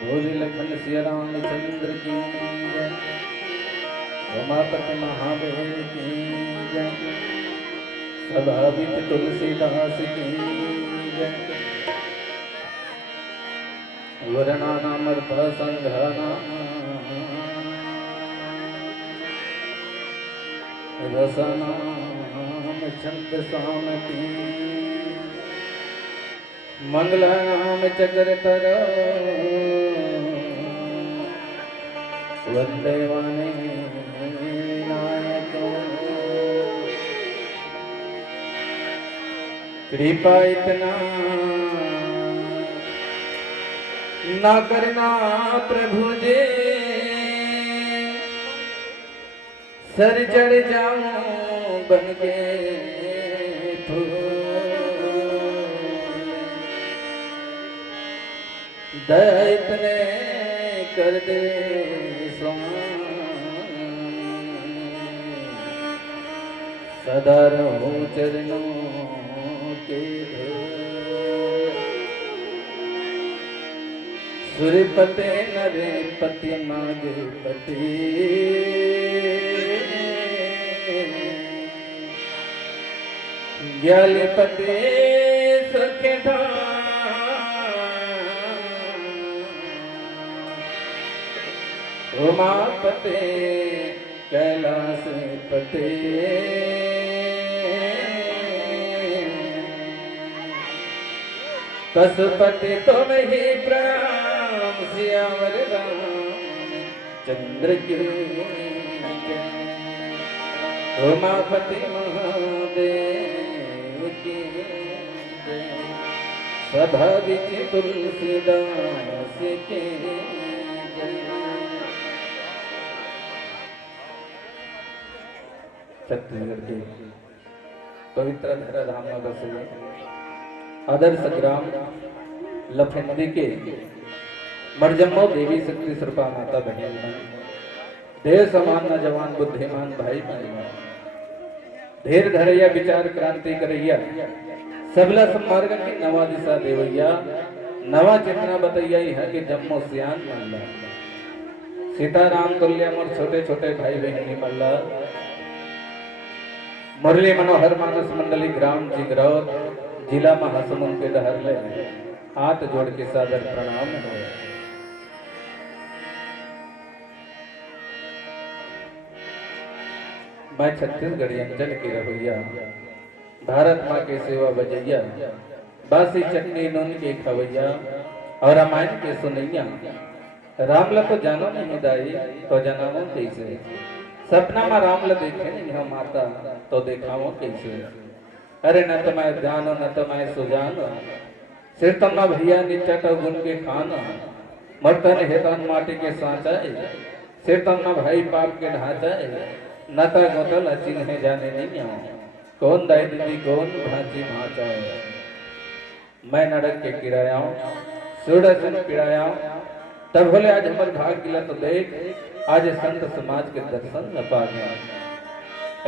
भोले लखन सिया रामचंद्र की जय, रमापति महादेव की जय, सभावित तुलसीदास की जय, वर्णानामर्थ संघाना रसनाम छंद साम की मंगलानाम चक्रतर वंदे वाणी नायक कृपा इतना ना करना प्रभु जी, सर चढ़ जाऊं बन के दया इतने कर दे सदा रहो चरणों के सूर्यपते नरेपति नागपति ज्ञालीपति सखेठा उमापते कैलाश पते पशुपति तुम ही प्रणाम सियावर राम चंद्र की जय, उमापति महादेव की जय, सभा विच तुलसीदास की जय। छत्तीसगढ़ के पवित्र धरा धाम में बसे आदर्श ग्राम लफेंदी के मरजम्मो देवी शक्ति स्वरूपा माता बहन देव समान न जवान बुद्धिमान भाई बहन धीर धरैया विचार क्रांति करैया सबला संमार्ग की नवा दिशा देवैया नवा चेतना बतैया यहाँ के जम्मो सियान मल्ला सीताराम तुल्य मोर छोटे छोटे भाई बहनी मल्ला मुरली मनोहर मानस मंडली ग्राम जिगरौर जिला महासमुंद के डहरले हाथ जोड़ के सादर प्रणाम हो। मैं छत्तीसगढ़ी अंचल की रहोइया भारत माँ के सेवा बजैया बासी चटनी नून के खवैया और रामायण के सुनैया रामला तो जानो नहीं दाई तो जनामो कैसे सपना में रामला देखे नहीं हम माता तो देखाओ कैसे अरे न तो मैं जानो न तो मैं सुजानो सिरतम्मा भैया निचट गुन के खाना मर्तन हेतन माटी के सांचाए सिरतम्मा भाई पाप के ढांचाए नता गोतल चिन्ह जाने नहीं कौन दाई दीदी कौन भांची भांचाए मैं नरक के किरायाऊं सूरजन पिरायाऊं तब बोले आज हमारे भाग गिला तो देख आज संत समाज के दर्शन न पा गया।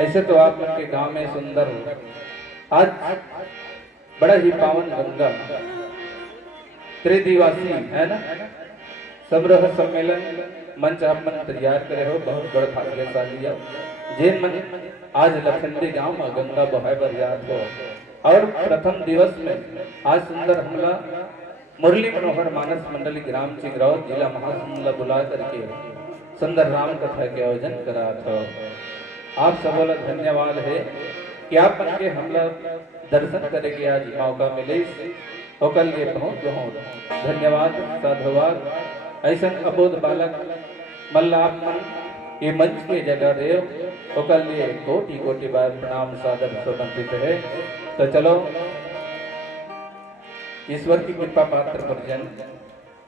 ऐसे तो आप के गांव में सुंदर आज बड़ा ही पावन गंगा त्रिदिवासी है ना समरोह सम्मेलन मंच आप मन तैयार करे हो बहुत बड़ा भाग्यशाली है जिन मन आज लखनदी गांव में गंगा बहाय पर याद हो और प्रथम दिवस में आज सुंदर हमला मुरली मनोहर मानस मंडली ग्राम चिंगरौर जिला महासमुंद बुला करके सुंदर राम कथा के आयोजन करा था। आप सबों का धन्यवाद है कि आप मन के हमला दर्शन करे के आज मौका मिले ओकल के बहुत बहुत धन्यवाद साधुवाद। ऐसा अबोध बालक मल्ला आप मन ये मंच के जगह दे ओकल लिए कोटि कोटि बार प्रणाम सादर समर्पित है। तो चलो ईश्वर की कृपा पात्र परिजन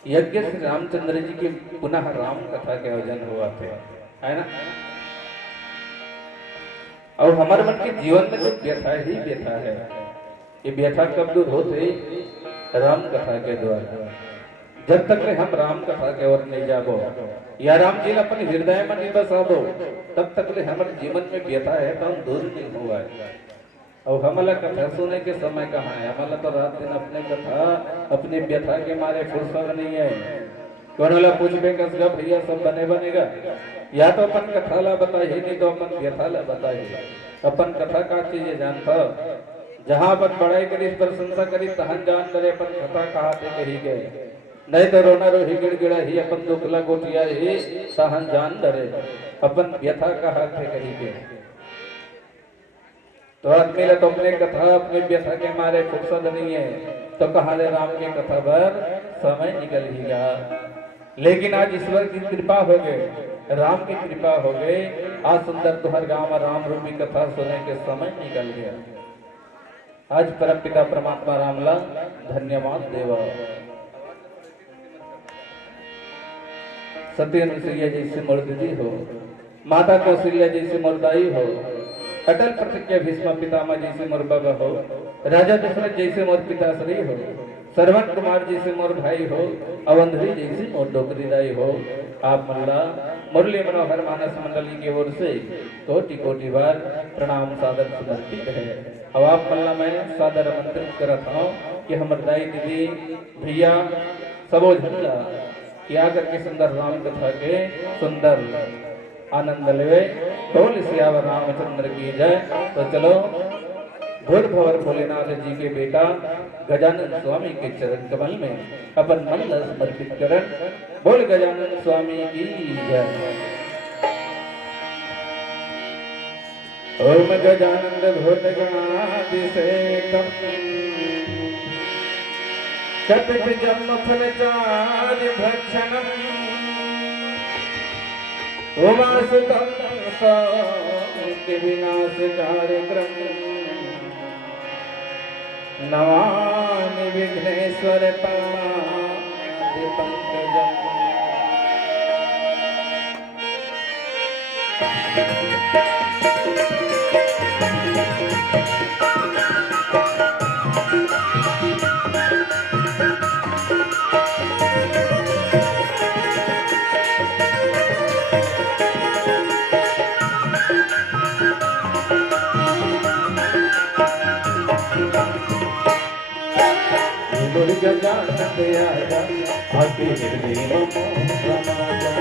यज्ञ श्री रामचंद्र जी की पुनः राम कथा के आयोजन हुआ थे है ना। और हमारे मन के जीवन में तो व्यथा ही व्यथा है। ये व्यथा कब दूर होते राम कथा के द्वारा। जब तक हम राम कथा के ओर नहीं जाबो या राम जी अपने हृदय में नहीं बसाबो तब तक हमारे जीवन में व्यथा है तो हम दूर नहीं हुआ है। और हमारा कथा सुने के समय कहाँ है। हमारा तो रात दिन अपने कथा अपने व्यथा के मारे फुर्सत नहीं है। कौन वाला पूछबे कसगा भैया सब बने बनेगा या तो अपन कथा ला बताइए नहीं तो अपन व्यथा ला बताइए। अपन कथा का चीज जानता जहाँ अपन बड़ाई करी प्रशंसा करी तहन जान करे अपन कथा कहा थे कही गए नहीं तो रोना रोही गिड़गिड़ा ही अपन दुखला गोटिया ही तहन जान डरे अपन व्यथा कहा थे कही गए। तो आदमी तो अपने कथा अपने व्यथा के मारे फुर्सत नहीं है तो कहा ले राम की कथा पर समय निकल ही गया। लेकिन आज ईश्वर की कृपा हो गई राम की कृपा हो गई आज सुंदर तुहर गांव में राम रूपी कथा सुने के समय निकल गया। आज परम पिता परमात्मा रामला धन्यवाद देवा। सत्य अनुसुईया जैसे मर्दती हो माता कौशल्या जैसे मर्दाई हो अटल प्रतिज्ञा भीष्म पितामह जैसे मोर बाबा हो राजा दशरथ जैसे मोर पिताश्री हो श्रवण कुमार जैसे मोर भाई हो अवंधरी जैसे मोर डोकरीदाई हो। आप मल्ला मुरली मनोहर मानस मंडली की ओर से कोटि कोटि बार प्रणाम सादर समर्पित है। अब आप मल्ला मैं सादर आमंत्रित करता हूँ कि हमारे दाई दीदी भैया सबो झंडा क्या करके सुंदर राम कथा के सुंदर आनंद लेवे बोल सियावर रामचंद्र की जय। तो चलो भूर भवर भोलेनाथ जी के बेटा गजानन स्वामी के चरण कमल में अपन मन समर्पित करन बोल गजानन स्वामी की जय। ओम गजानंद भूतगणादिसेकम् कपित जन्म फलचार्य भक्षणम् उमासुतं के विनाश कार्यक्रम नमामि विघ्नेश्वर पादि पंकजम्। गजानंद आजा आके हृदय में समा जा।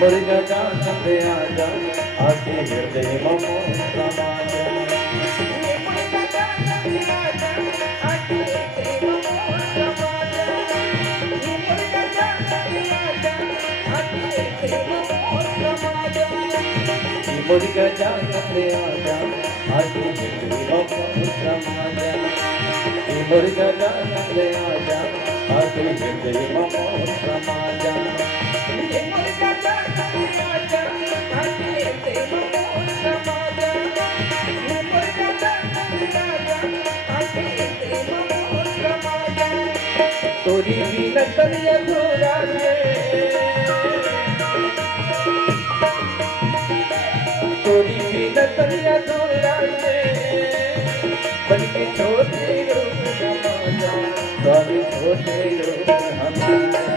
मोर गजानंद आजा आके हृदय में समा जा। मोर गजानंद आजा आके हृदय में समा जा। मोर गजानंद आजा आके हृदय में समा जा। मोर गजानंद आजा आके हृदय में समा जा। मोर गजानंद आजा आके हृदय में समा जा। तोरी भी नतरिया धोरा रे, तोरी भी नतरिया धोरा रे, बन के छोटे रूप समाजा, स्वामी छोटे रूप हमारा।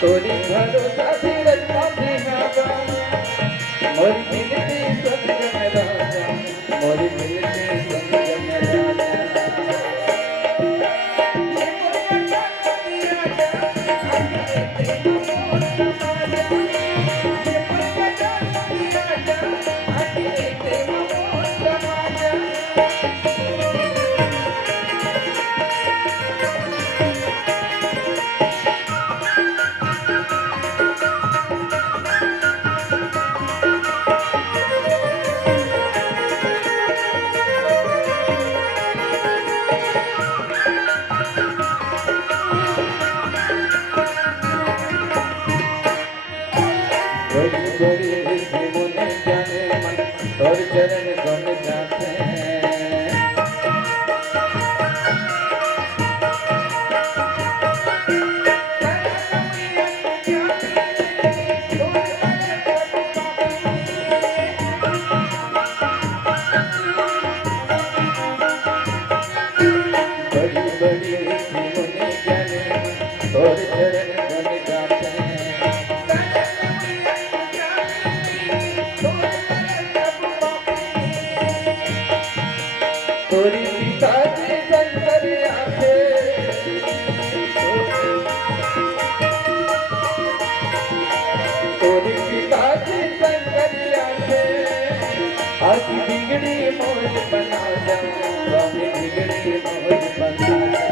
तोरी भरोसा धीरज बांधी हागा, मोरी मिलती संग में राजा, मोरी मिलती संग में राजा। तोरी पिता जी शंकर आखे, तोरी पिता जी शंकर आखे, आज बिगड़ी मौज बना जा, स्वामी बिगड़ी मौज बना जा।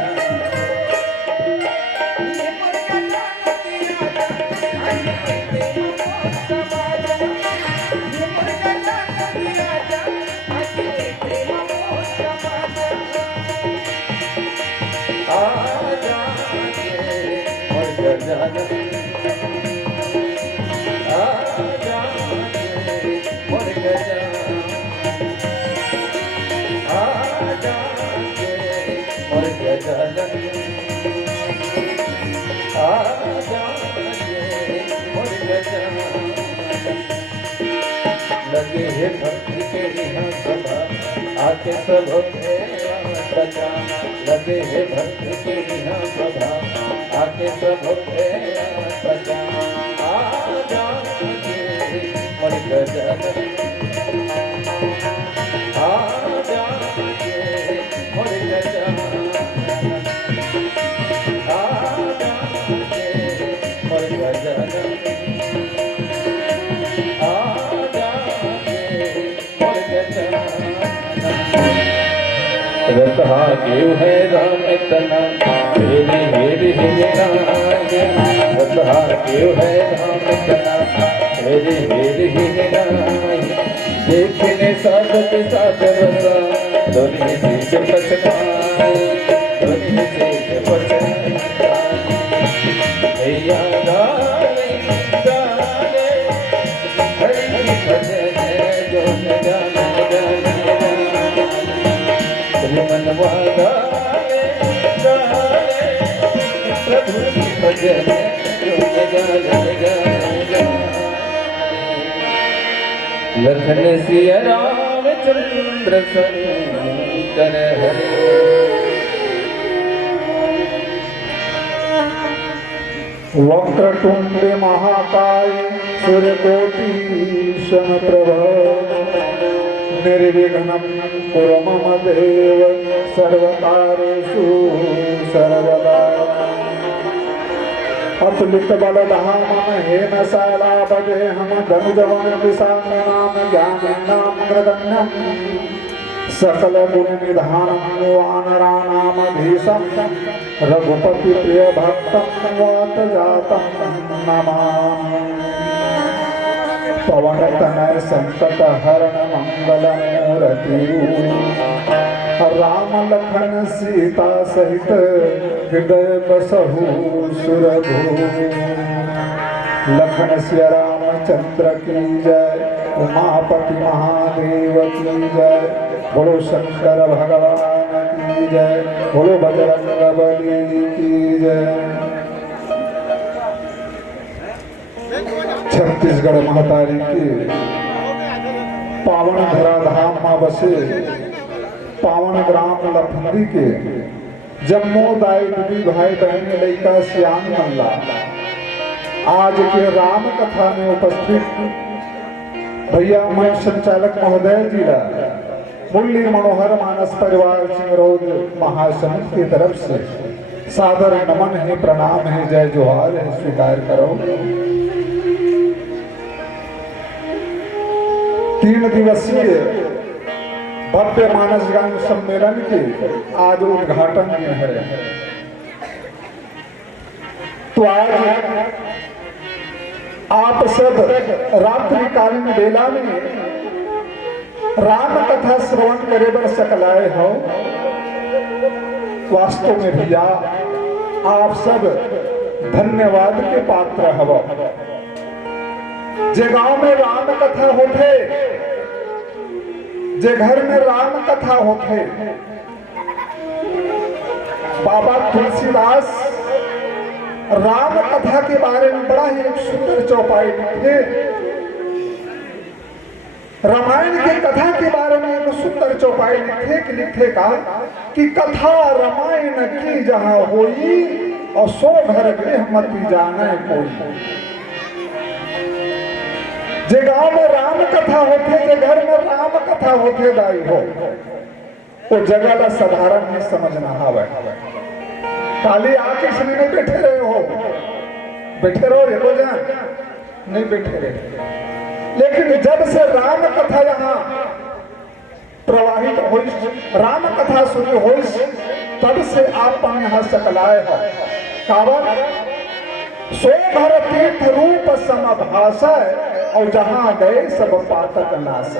लगे है भक्ति के यहाँ सभा, आके सब बचा। लगे है भक्ति के यहाँ सभा, आके सब बचा। आ जाके मोर गजानन, आ जाके मोर गजानन, आ जाके मोर गजानन, रसहा क्यों है राम इतना मेरी हेरी हिराए, रसहा क्यों है राम इतना मेरी हेरी हिराए। देखने साधक साध रसा दुनिया से पछताए, दुनिया से पछताए। भैया गाले गाले हरि की भजन प्रभु की भजन लखन सिया रामचंद्र शंकर हरे। वक्रतुंड महाकाय सूर्यकोटि समप्रभ निर्विघ्नं कुरु मम देव सर्वकार्येषु सर्वदा। अतुलित बलधामं हेम शैलापदेहं धनुजवनं विशाखानां ज्ञानिनां मृदन्यं सकल गुण निधानं वानराणामधीशं रघुपति प्रिय भक्तं वात जातं नमामि। पवन तनय संकट हरण मंगल मूर्ति राम लखन सीता सहित हृदय बसहु सुरभु। लखन सिया रामचंद्र की जय उमापति महादेव की जय। बोलो शंकर भगवान की जय। बोलो बजरंग बली की जय। छत्तीसगढ़ महतारी के पावन धराधाम मां बसे पावन ग्राम लखनदी के जम्मो दाई दीदी भाई बहन लड़का श्याम मल्ला आज के राम कथा में उपस्थित भैया मैं संचालक महोदय जी मुरली मनोहर मानस परिवार सिंगरौद महासमिति की तरफ से सादर नमन है, प्रणाम है, जय जोहार है, स्वीकार करो। 3 दिवसीय भव्य मानस गान सम्मेलन के आज उद्घाटन दिन है। तो आज आप सब रात्रिकालीन बेला में राम कथा श्रवण करे बर सकलाए हो। वास्तव में भैया आप सब धन्यवाद के पात्र हव। जे गांव में राम कथा होते, जे घर में राम कथा होते, बाबा तुलसीदास राम कथा के बारे में बड़ा ही एक सुंदर चौपाई लिखे। रामायण की कथा के बारे में एक सुंदर चौपाई लिखे का कि कथा रामायण की जहां होई और सो घर गृह मति जाने कोई। जे गांव में राम कथा होते, जे घर में राम कथा होते दाई हो, वो जगह ला साधारण नहीं समझना हवे। खाली आके इसलिए नहीं बैठे रहे हो, बैठे रहो ये जान नहीं बैठे रहे। लेकिन जब से राम कथा यहाँ प्रवाहित हो, राम कथा शुरू हो, तब से आप यहाँ सकलाए हो। कावन सो भर तीर्थ रूप समभाषा और जहां गए सब पातक नाश।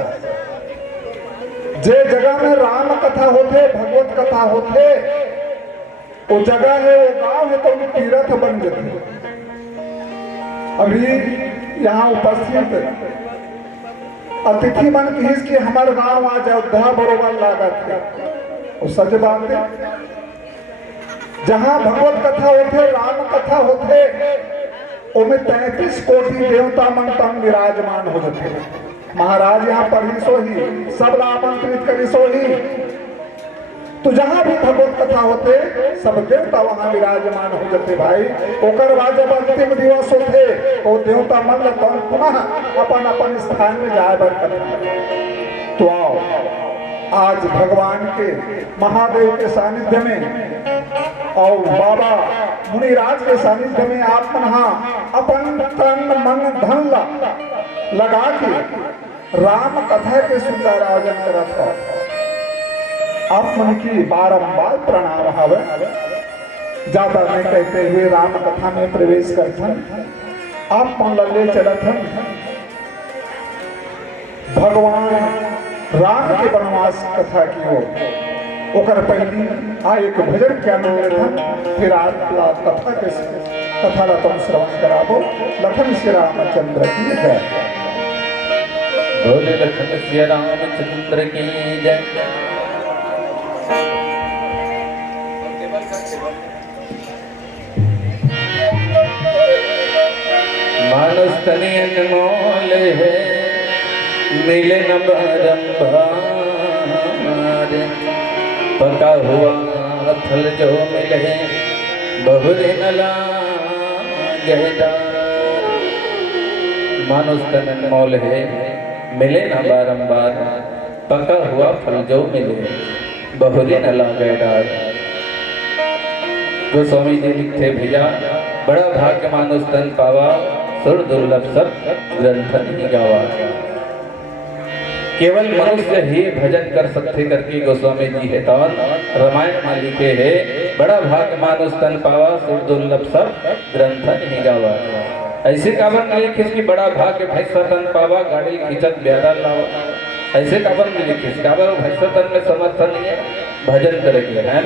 जे जगह में राम कथा होते, भगवत कथा होते, वो जगह है, वो गांव है, तो वो तीर्थ बन जाते। अभी यहाँ उपस्थित अतिथि मन की हमारे गांव आ जाओ दहा बरोबर लागत है। वो सच बात है। जहां भगवत कथा होते, राम कथा होते, उनमें 33 कोटि देवता मन तम विराजमान हो जाते। महाराज यहाँ पर ही सो ही सब आमंत्रित करी सो ही। तो जहां भी भगवत कथा होते, सब देवता वहां विराजमान हो जाते भाई। ओकर बाद जब अंतिम दिवस होते, तो देवता मन पुनः अपन अपन स्थान में जाए बर करते। तो आओ आज भगवान के महादेव के सानिध्य में और बाबा मुनिराज के सानिध्य में आप अपन तन मन धन लगा के राम कथा के सुंदर आयोजन करत हो। आप मन की बारंबार प्रणाम हवे। ज्यादा नहीं कहते हुए राम कथा में प्रवेश करथन। आप मन ले चलथन भगवान राम के वनवास कथा की हो। ओकर पहली एक भजन के अनुरोध, फिर कथा तुम श्रवण कराबो। लखन श्री रामचंद्र की जय। बोले लखन श्री रामचंद्र की जय। मानुष तनि अनमोल है, मिले न बारंबार। पका हुआ फल जो मिले, बहुरे न लागे डार। मानुष तन अनमोल है, मिले न बारंबार। पका हुआ फल जो मिले, बहुरे न लागे डार। गोस्वामी जी लिखते भैया, बड़ा भाग्य मानुष तन पावा, सुर दुर्लभ सब ग्रंथ नहीं गावा। केवल मनुष्य ही भजन कर सकते करके गोस्वामी जी है तौर रामायण में लिखे है, बड़ा भाग्य मानुष तन पावा, सुर दुर्लभ सब ग्रंथ नहीं गावा। ऐसे काबर में लिखिस कि बड़ा भाग्य भैंसा तन पावा, गाड़ी खिंचत ब्यादा लावा। ऐसे काबर में लिखिस, काबर भैंसा तन में समर्थन नहीं है भजन करेंगे है।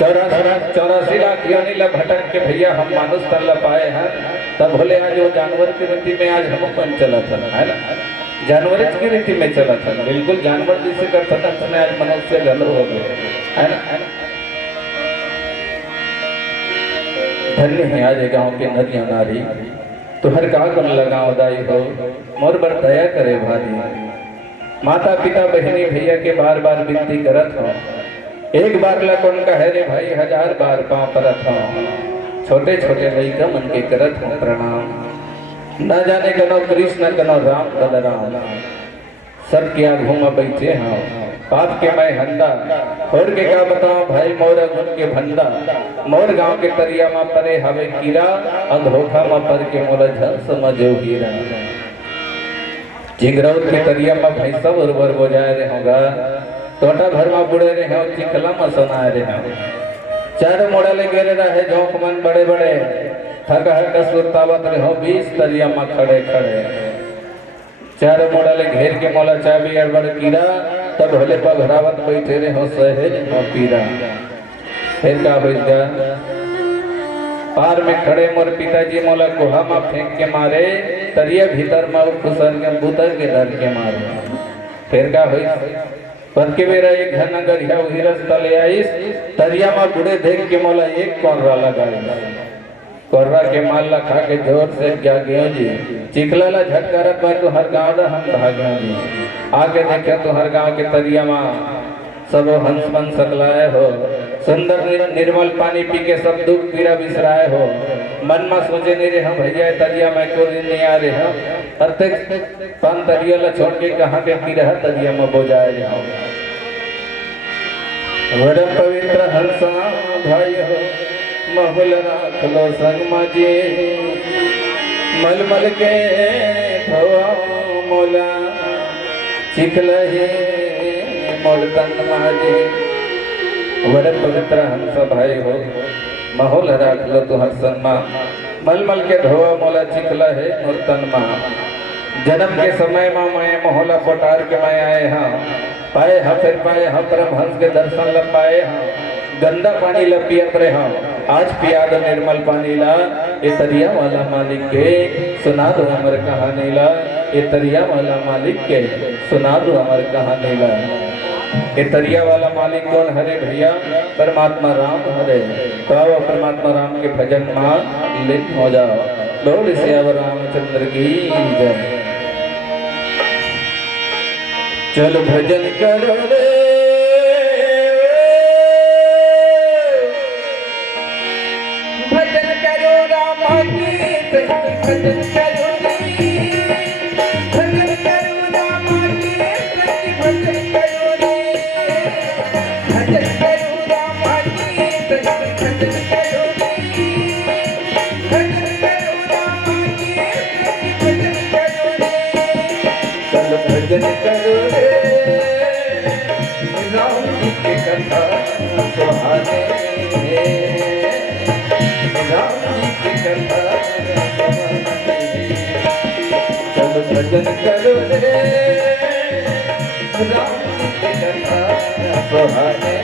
84 लाख योनि ला भटक के भैया हम मानुष तन ला पाए हैं, तब बोले आज वो जानवर की रीति में आज हम अपन चला था है ना, जानवर की रीति में चला था, बिल्कुल जानवर जैसे करता था, आज मनुष्य गल हो गए है ना। धन्य है आज गाँव के नदियां नारी, तुहर का कम लगाओ दाई हो, मोर बर दया करे भारी। माता पिता बहनी भैया के बार बार विनती करत हो, एक बार ला कौन कहे रे भाई, 1000 बार पाँव परत हो। छोटे छोटे लइका मन के करत हो प्रणाम, न जाने कनो कृष्ण कनो राम बलराम। सब क्या घूमा बैठे हाँ, पाप के मैं हंदा, और के का बताओ भाई मोर गुण के भंडा। मोर गांव के तरिया मा परे हवे कीरा, अधोखा मा पर के मोर झल समझो हीरा। जिगरौत के तरिया मा भाई सब उर्वर हो जाए रे होगा, टोटा भर में बुड़े रहे हो, चिखला में सुनाए रहे हो। चारों मोड़ा ले गेले रहे झोंक मन बड़े बड़े, थका हका सुरतावत रहे हो 20 तरिया में खड़े खड़े। चारों मोड़ा ले घेर के मोला चाबी अड़बड़ कीरा, तब भले पघरावत बैठे रहे हो सहेज हो पीरा। फिर का हो जा पार में खड़े मोर पिताजी मोला गुहा में फेंक के मारे, तरिया भीतर में खुसर के बुतर के डर के मारे। फिर का हो पर के बेरा एक घना गरिया वही रास्ता ले आईस, तरिया में बुढ़े देख के मोला एक कोर्रा लगाई। कोर्रा के माल ला खा के जोर से क्या गयो जी, चिखला ला झटका रख तो हर गाँव दा हम भाग्यो जी। आगे देखे तो हर गाँव के तरिया में सब हंस बन सकलाए हो, सुंदर निर्मल पानी पी के सब दुख पीड़ा बिसराए हो। मन में सोचे नहीं रे हम भैया तरिया में क्यों दिन नहीं आ रहे हम, अत्यक पान तरिया ला छोड़ के कहाँ के पी रहा तरिया में बोझाए रहे हो। बड़ा पवित्र हंसा भाई हो, महल राख लो संग मजे, मलमल के धोआ मोला, चिखलहे मोल तन माजे। बड़े पवित्र हंस भाई हो, माहौल राख लो तू हर सन्मा, मलमल के धोआ मोला चिखला है मोर तन मा। जन्म के समय में मैं मोहला पटार के मैं आए हाँ, पाए हाँ फिर पाए हाँ परमहंस के दर्शन ल पाए हाँ। गंदा पानी ला पियत रहे हाँ, आज पिया दो निर्मल पानी ला। ये तरिया वाला मालिक के सुना दो अमर कहानी ला, ये तरिया वाला मालिक के सुना दो अमर कहानी ला। ये तरिया वाला मालिक कौन हरे भैया, परमात्मा राम हरे। तो आओ परमात्मा राम के भजन में लीन हो जाओ। बोल सियावर रामचंद्र की जय। चल भजन करो रे, भजन करो राम की, भजन करो रे, भजन करो राम की, भजन करो रे, भजन करो राम की, भजन करो रे, भजन करो राम की, भजन करो रे। चल भजन करो रे, राम जी के कथा सुहाने, राम जी की कथा सुहाने। चल भजन करो रे, राम जी की कथा सुहाने,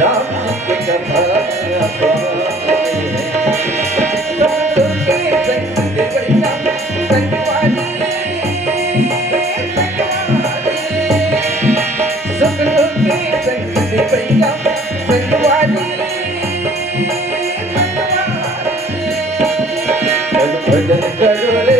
राम जी की कथा सुहाने। भजन करो रे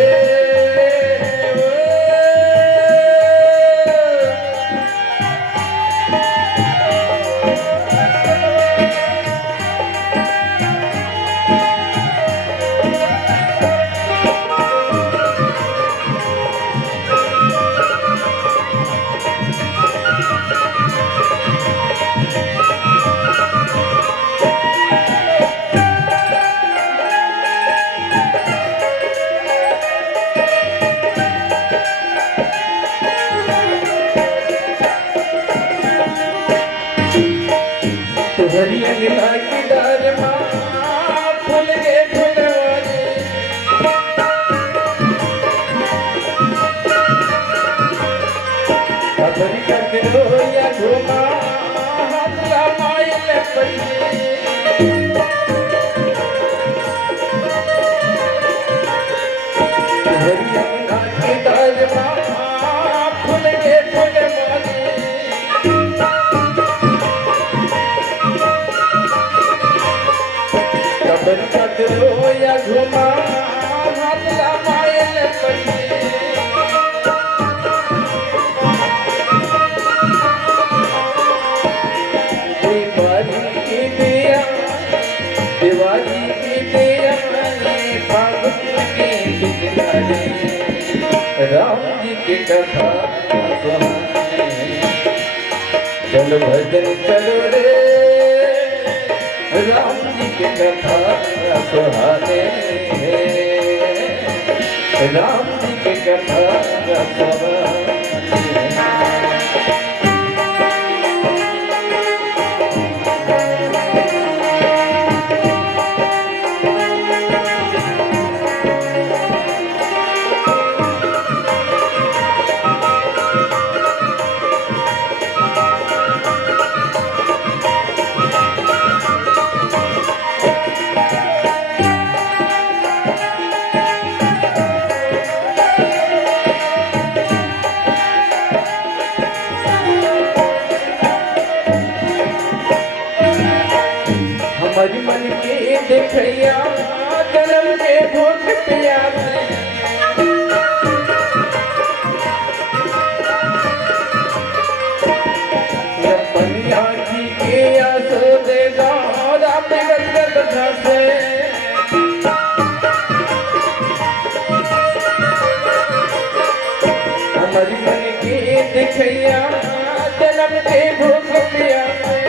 हरिया नीला की डार फूल गे फुलवारी खबर करके रोया घुमा हल्ला माइल पड़ी हरिया नीला की डार फूल गे फुलवारी खबर करके रोया घुमा हल्ला माइल पड़ी दिवाली की दिया फागुन की किनारे राम जी की कथा सुनाने चलो भजन चलो रे राम जी की कथा सुहाने राम जी की कथा सुहाने हमारी मन की देखैया जन्म के भूख प्यासे पनिया की के आस दे दारा पिगत से हमारी मन की देखैया जन्म के भूख प्यासे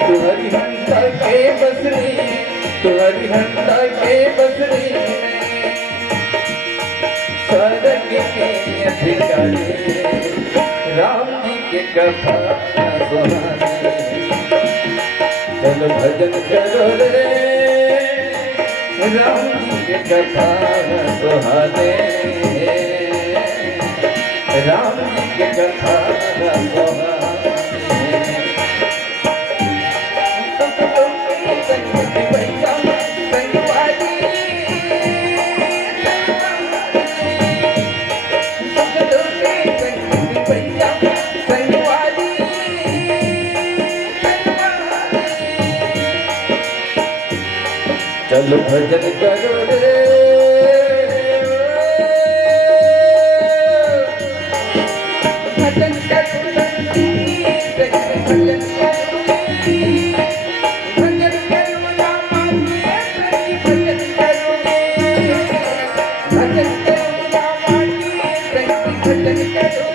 तुम्हारी हंसा के बसरी तुम्हारी हंसा के बसरी स्वर्ग के अधिकारी राम जी के कथा सुनाने चलो भजन करो रे राम जी के कथा सुहाने राम जी के कथा सुहाने चलो भजन करो रे भजन करो भजन करो रामा की भजन करो भजन करो रामा की भजन करो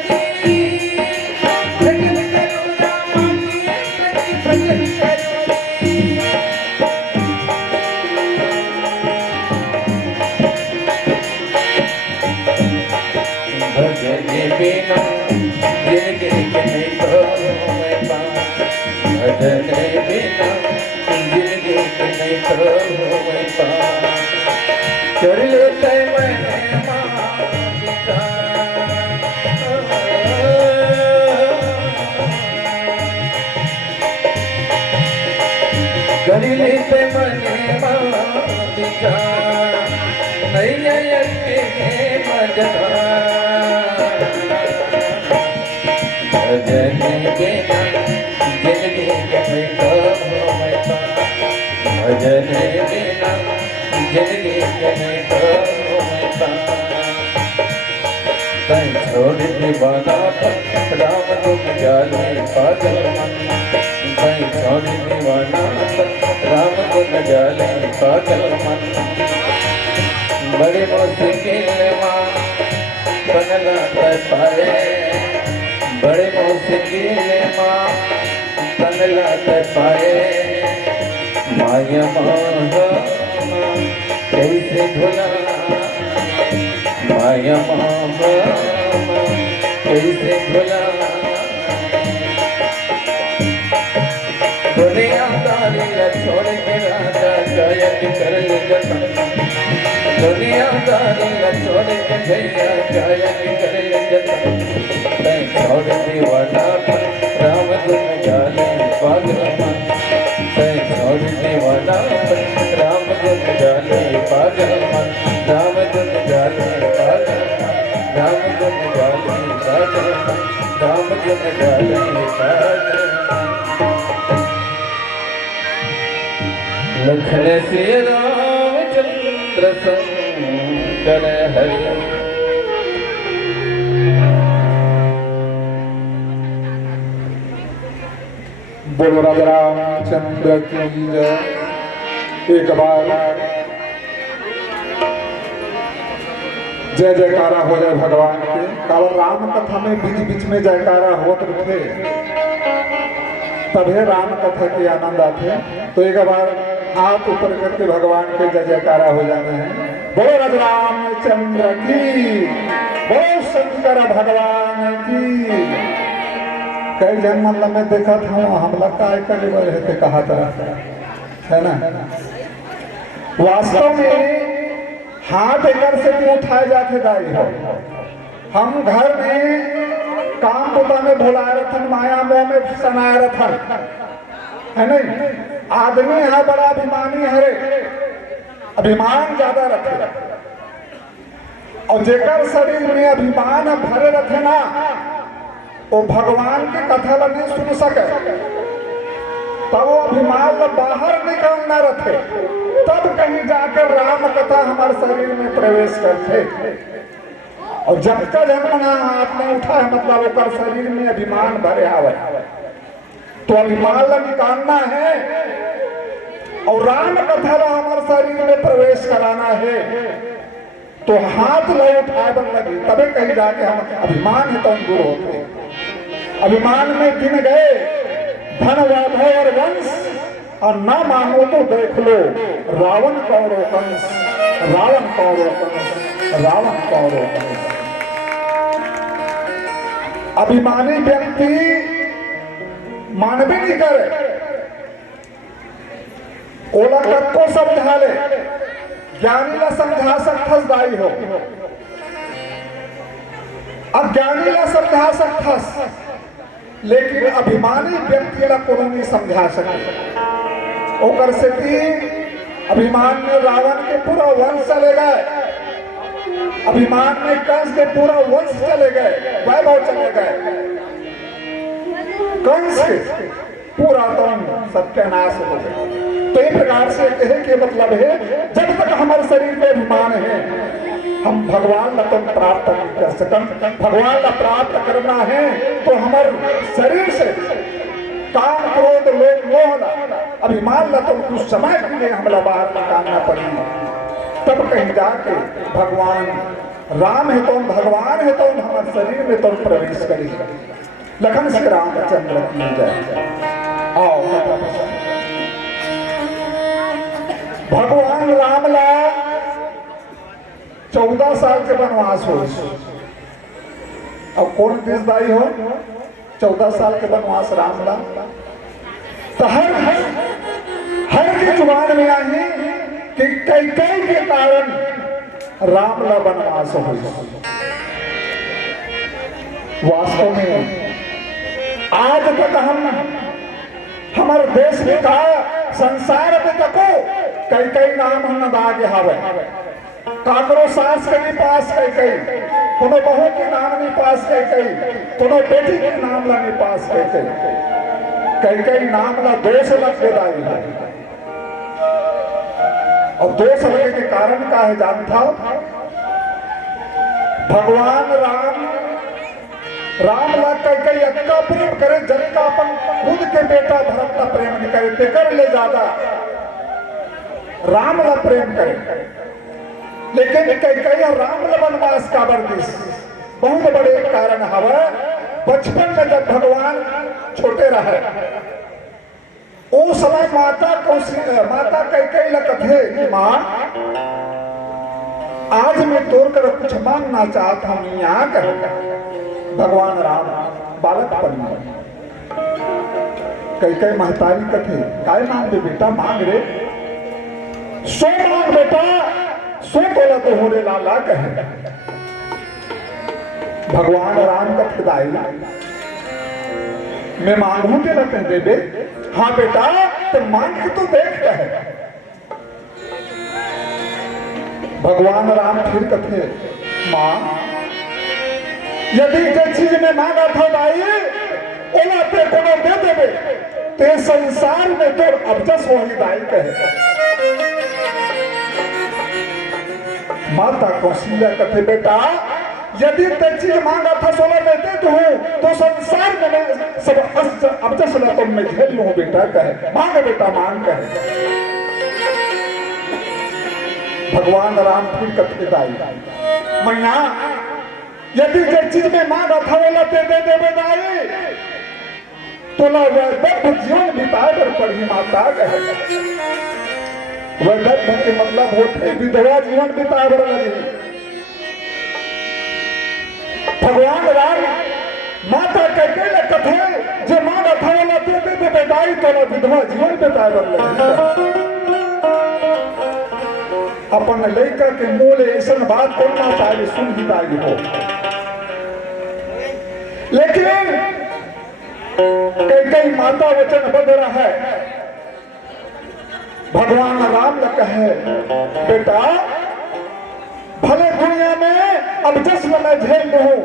भजन करो रामा की भजन करो भजन बिना जिंदगी के नहीं तो मैं पाऊं भजन बिना जिंदगी के नहीं तो मैं पाऊं कर लेते मैंने मांगता कर लेते मैंने दिशा नैया के मजदा भजन के जिंदगी के भजन के जिंदगी के तैं छोड़ दीवाना राम तुम जाने पागल मन तैं छोड़ दीवाना राम तुम जाने पागल मन बड़े मुश्किल माँ बनला पाए बड़े मुश्किल माँ बनला पाए माया कैसे भुला माया कैसे भुला दुनियादारी छोड़ के राजा गायक कर ले जतन दुनियादारी छोड़ के भैया गायक कर ले जतन तैं छोड़ दीवाना राम गुण गाले पागल मन तैं छोड़ दीवाना राम गुण गाले पागल मन राम गुण गाले पागल राम गुण गाले पागल राम गुण गाले पागल लखन से रामचंद्र शंकर हरि बोलो राजा रामचंद्र की जय। एक बार जय जयकारा हो जाए भगवान के। कावल राम कथा में बीच बीच में जयकारा होत रखे तभी राम कथा के आनंद आते। तो एक बार हाथ ऊपर करके भगवान के जय जयकारा हो जाते हैं। बोलो राजा रामचंद्र की, बोलो शंकर भगवान की। कई जन्म में देखा था हम लगता है कभी रहते कहा तरह है ना। वास्तव में हाथ एक से क्यों उठाए जाते दाई हो। हम घर में काम बुता में भुला रथन माया मोह में सनाया रथन है नहीं। आदमी है बड़ा अभिमानी है रे, अभिमान ज्यादा रखे और जेकर शरीर में अभिमान भरे रखे ना वो भगवान के कथा ला नहीं सुन सके। तब वो अभिमान बाहर निकलना रखे तब कहीं जाकर राम कथा हमारे शरीर में प्रवेश करते। और जब तक जन्मना आपने उठा है मतलब वो शरीर में अभिमान भरे आवे तो अभिमान ला निकालना है और राम कथा ला हमारे शरीर में प्रवेश कराना है। तो हाथ ला उठाए बन लगे तबे कहीं जाके हम अभिमान है तो हम दूर होते। अभिमान में दिन गए धन वैभव और वंश और ना मानो तो देख लो रावण कौरव कंस, रावण कौरव कंस, रावण कौरव कंस। अभिमानी व्यक्ति मानवी नहीं करे ओला तक को समझा ले ज्ञानी ला समझा सकथस दाई हो अज्ञानी ला समझा सकथस लेकिन अभिमानी व्यक्ति ला कोनो नहीं समझा सके। ओकर से अभिमान में रावण के पूरा वंश चले गए, अभिमान में कंस के पूरा वंश चले गए, वैभव चले गए। कंस के पूरा तन सत्यानाश हो गए। तो इस प्रकार से कहे के मतलब है जब तक हमारे शरीर में अभिमान है हम भगवान का तुम प्राप्त नहीं कर सकते। भगवान का प्राप्त करना है तो हमारे शरीर से काम क्रोध लोभ मोह अभिमान ला तुम कुछ समय के लिए हमला बाहर निकालना पड़ेगा। तब कहीं जाके भगवान राम है तुम भगवान है तुम हमारे शरीर में तुम प्रवेश करेगा। लखन श्री रामचंद्र की जय। आओ भगवान राम ला 14 साल के वनवास हो। अब कौन देशदाई हो 14 साल के वनवास राम ला। तो हर की जुबान में आई कि कई के कारण राम ला वनवास हो। वास्तव में आज तक हम हमारे देश में कहा संसार में तको कई कई नाम हम दागे हवे काकरो सास के भी पास कई कई कोनो बहू के नाम नहीं पास कई कई कोनो बेटी के नाम ला नहीं पास कई कई नाम ला दोष लग दाई है और दोष लगने के कारण का है जानता भगवान राम ला कई अक्का प्रेम करे जन का अपन खुद के बेटा भरत का प्रेम नहीं करे ते कर ले ज्यादा राम ला प्रेम करे लेकिन कई राम ला वनवास का बर्दिश बहुत बड़े कारण हवा बचपन में जब भगवान छोटे रहे उस समय माता कई लकथे माँ आज मैं तोड़ कर कुछ मांगना चाहता हूं यहाँ कर भगवान राम बालक बनना कई महतारी कथे काय मांग दे बेटा मांग रे सो मांग बेटा सो बोला तो होने लाला कहे भगवान राम का खुदाई मैं मांगू के ना कह दे बे हाँ बेटा तो मांग के तो देख कहे भगवान राम फिर कथे मां यदि जो चीज में मांगा था दाई ओला पे कोनो दे देबे ते संसार में तो अबजस वही दाई कहे माता कौशल्या कथे बेटा यदि ते चीज मांगा था सोला में दे दूं तो संसार में मैं सब अबजस ला तो मैं झेल लूं बेटा कहे मांग बेटा मांग कहे भगवान राम फिर कथे दाई मैया यदि जो चीज में मांगा था वो दे दे दाई तो ना वह दत्त जीवन बिताए पर पढ़ी माता कहे वह दत्त के मतलब होते विधवा जीवन बिताए पर लगे भगवान राम माता कह कथे जो मांगा था वो दे दाई तो ना विधवा जीवन बिताए पर लगे अपन लड़का के मूल ऐसा बात करना चाहिए सुन ही दाई हो लेकिन कई माता वचन बद रहा है भगवान राम ने कहे बेटा भले दुनिया में अब जश्न मैं झेल लूं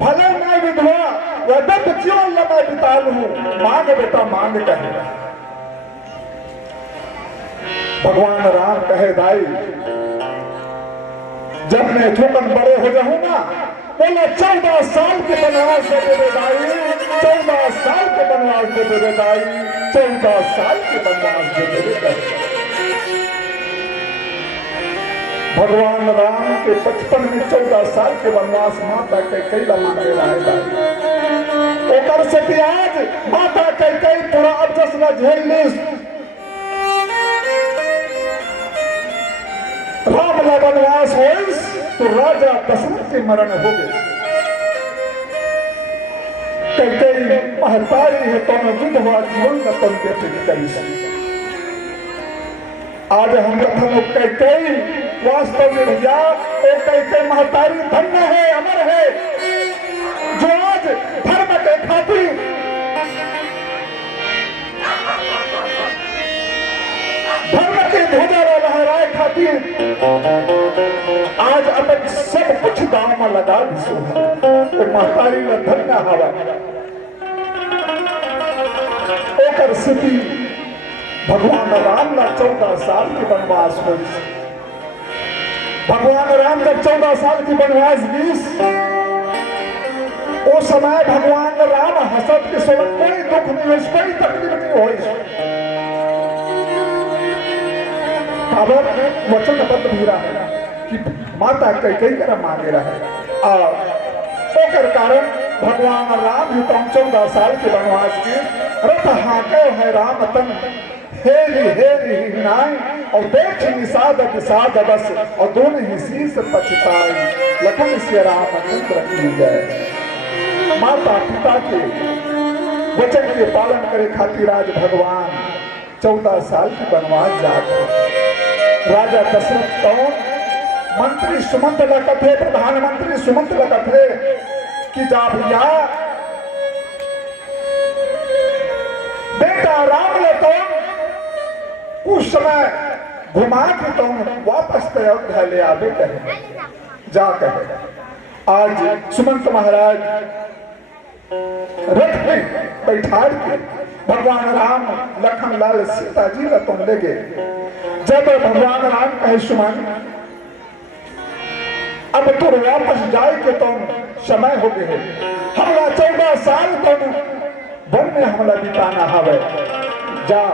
भले मैं विधवा वह दत्त जीवन मैं बिता लूं मांग बेटा मांग कहे भगवान राम कहे दाई जब मैं थोकन बड़े हो जाऊंगा बोला 14 साल के बनवास दे दे दाई 14 साल के बनवास दे दे दाई 14 साल के बनवास दे दे दाई भगवान राम के बचपन में 14 साल के वनवास माता कई मांगे रहे दाई ओकर से भी आज माता कई पूरा अबजस न झेल ली राम ला वनवास हो तो राजा दशरथ के मरण हो गए कई महतारी है तो विधवा जीवन का तन व्यतीत करी आज हम कथन कई वास्तव में भैया कई महतारी धन्य है अमर है जो आज धर्म के खातिर धर्म के ध्वजा लहराए खातिर आज अपन सब कुछ दाव में लगा तो महतारी ने धन्य हवा ओकर स्थिति भगवान राम ला 14 साल की वनवास हो भगवान राम जब 14 साल की वनवास बीस उस समय भगवान राम हसत के समय कोई दुख नहीं हो कोई तकलीफ नहीं हो खबर वचन बद्ध भी रहा कि माता कई कर मांगे रहे और ओकर कारण भगवान राम ही तो 14 साल के वनवास के रथ हाके है राम तन हेरी हेरी हिनाई और देख निषाद विषाद बस और दोनों ही शीश पछताई लखन से रामचंद्र की जय माता पिता के वचन के पालन करे खातिर आज भगवान 14 साल की वनवास जाते राजा दशरथ कौन मंत्री सुमंत लखत है प्रधानमंत्री सुमंत लखत है कि जा भैया बेटा राम ले तो उस समय घुमा के तो वापस अयोध्या ले आवे कहे जा कहे। आज सुमंत महाराज रथ में बैठा के भगवान राम लखन लाल सीता जी का तुम ले गए। जब भगवान राम कहे सुमन अब तुम वापस जाए के तुम समय हो गए, हमला 14 साल तुम वन में हमला बिताना हवे, जा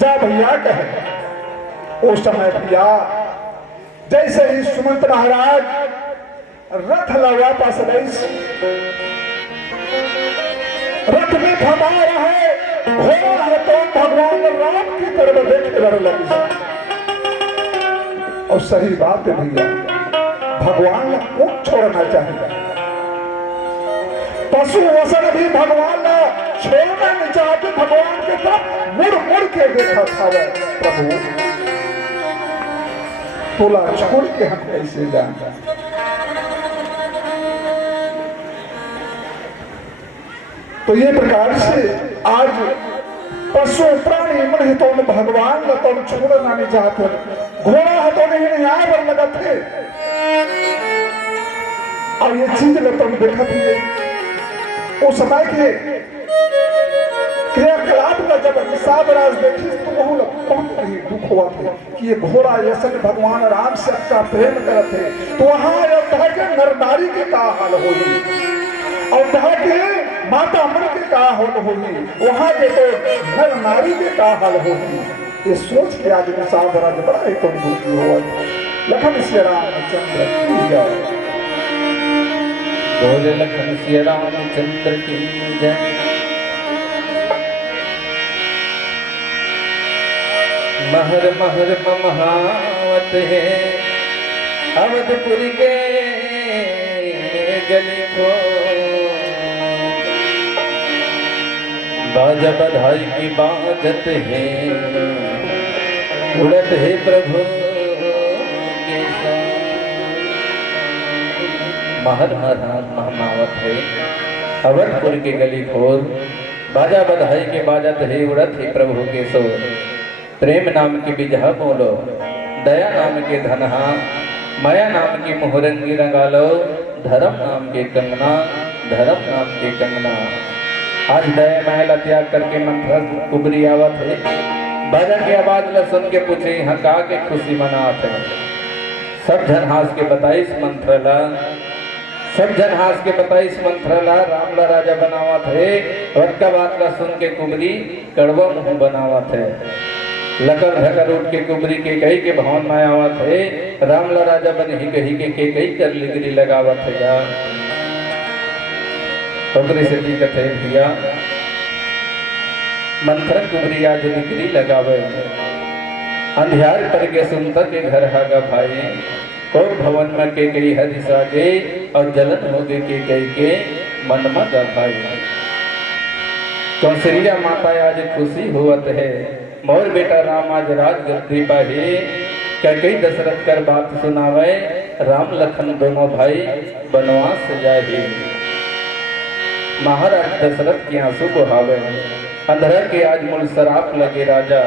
जा भैया कहे। उस समय भैया जैसे ही सुमंत महाराज रथ ला वापस रथ में फमा रहे, घोड़ा है तो भगवान राम की तरफ देख लड़ लगी। और सही बात है भैया, भगवान को छोड़ना चाहिए, पशु वसन भी भगवान छोड़ना नहीं चाहते, भगवान के तरफ मुड़ मुड़ के देखा था प्रभु तोला छोड़ के हम कैसे जानते। तो ये प्रकार से आज पशु प्राणी मन तो भगवान का तो छोड़ना नहीं चाहते, घोड़ा है तो नहीं यहाँ पर लगा थे। और ये चीज में तुम देखा थी उस समय के क्रियाकलाप का जब हिसाब राज देखी तो बहुत ही दुख हुआ था कि ये घोड़ा ऐसा भगवान राम से अच्छा प्रेम करते तो वहां अयोध्या के नर नारी के का हाल होगी, अयोध्या के माता मन के का हाल होगी, वहां के तो नर नारी के का हाल होगी। ये सोच के आज हिसाब राज बड़ा ही तुम दुखी हुआ। लखन श्री रामचंद्र की जय, बोले लखन श्री रामचंद्र की जय। महर महर ममहावत है अवधपुर के गली को, बाजा बधाई की बाजत है, उड़त है प्रभु के संग। महर महर ममहावत है अवधपुर के गली खोर, बाजा बधाई के बाजत है, उड़त है प्रभु के सोर। प्रेम नाम की बिजहा बोलो, दया नाम के धनहा, माया नाम की मोहरंगी रंगालो, धर्म नाम के कंगना, धर्म नाम के कंगना। आज दया महल त्याग करके मंत्र कुबरी आवत है, बाजा की आवाज ल सुन के पूछे यहाँ का के खुशी मनात है। सब जन हास के बताइस मंत्र ला, सब जन हास के बताइस मंत्र ला, राम ला राजा बनावत है। और का बात ला सुन के कुबरी कड़वा मुंह बनावत है। लकर धकर उठ के कुबरी के कही के भवन में आवत है, राम ला राजा बन ही कही के कही कर लिगरी लगावत है। जा ओकरे से दी कथे भैया मंत्र कुबरी आज लिगरी लगावे, अंधियार करके सुनता के घर हागा भाई, को भवन में के कही हरि साजे, और जलन हो गए के कही के मन में जा भाई। कौशल्या माता आज खुशी होवत है, मोर बेटा राम आज राज गद्दी पाही। कई दशरथ कर बात सुनावे, राम लखन दोनों भाई बनवास जाही। महाराज दशरथ के आंसू बहावे, अंधरा के आज मूल शराप लगे राजा,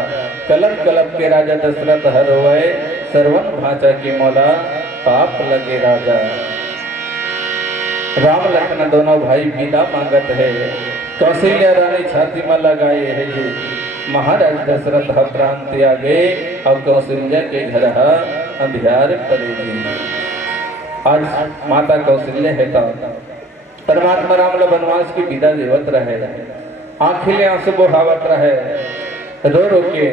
कलप कलप के राजा दशरथ हरोवे, सरवन भाचा के मौला पाप लगे राजा। राम लखन दोनों भाई विदा मांगत है, कौशल्या रानी छाती में लगाए है जी। महाराज दशरथ प्राण त्यागे, और कौशल्या के घर अंधियार पड़ेगी। आज माता कौशल्या है तो परमात्मा राम वनवास की विदा देवत रहे, आंखिले आंसू बहावत रहे, रो रो के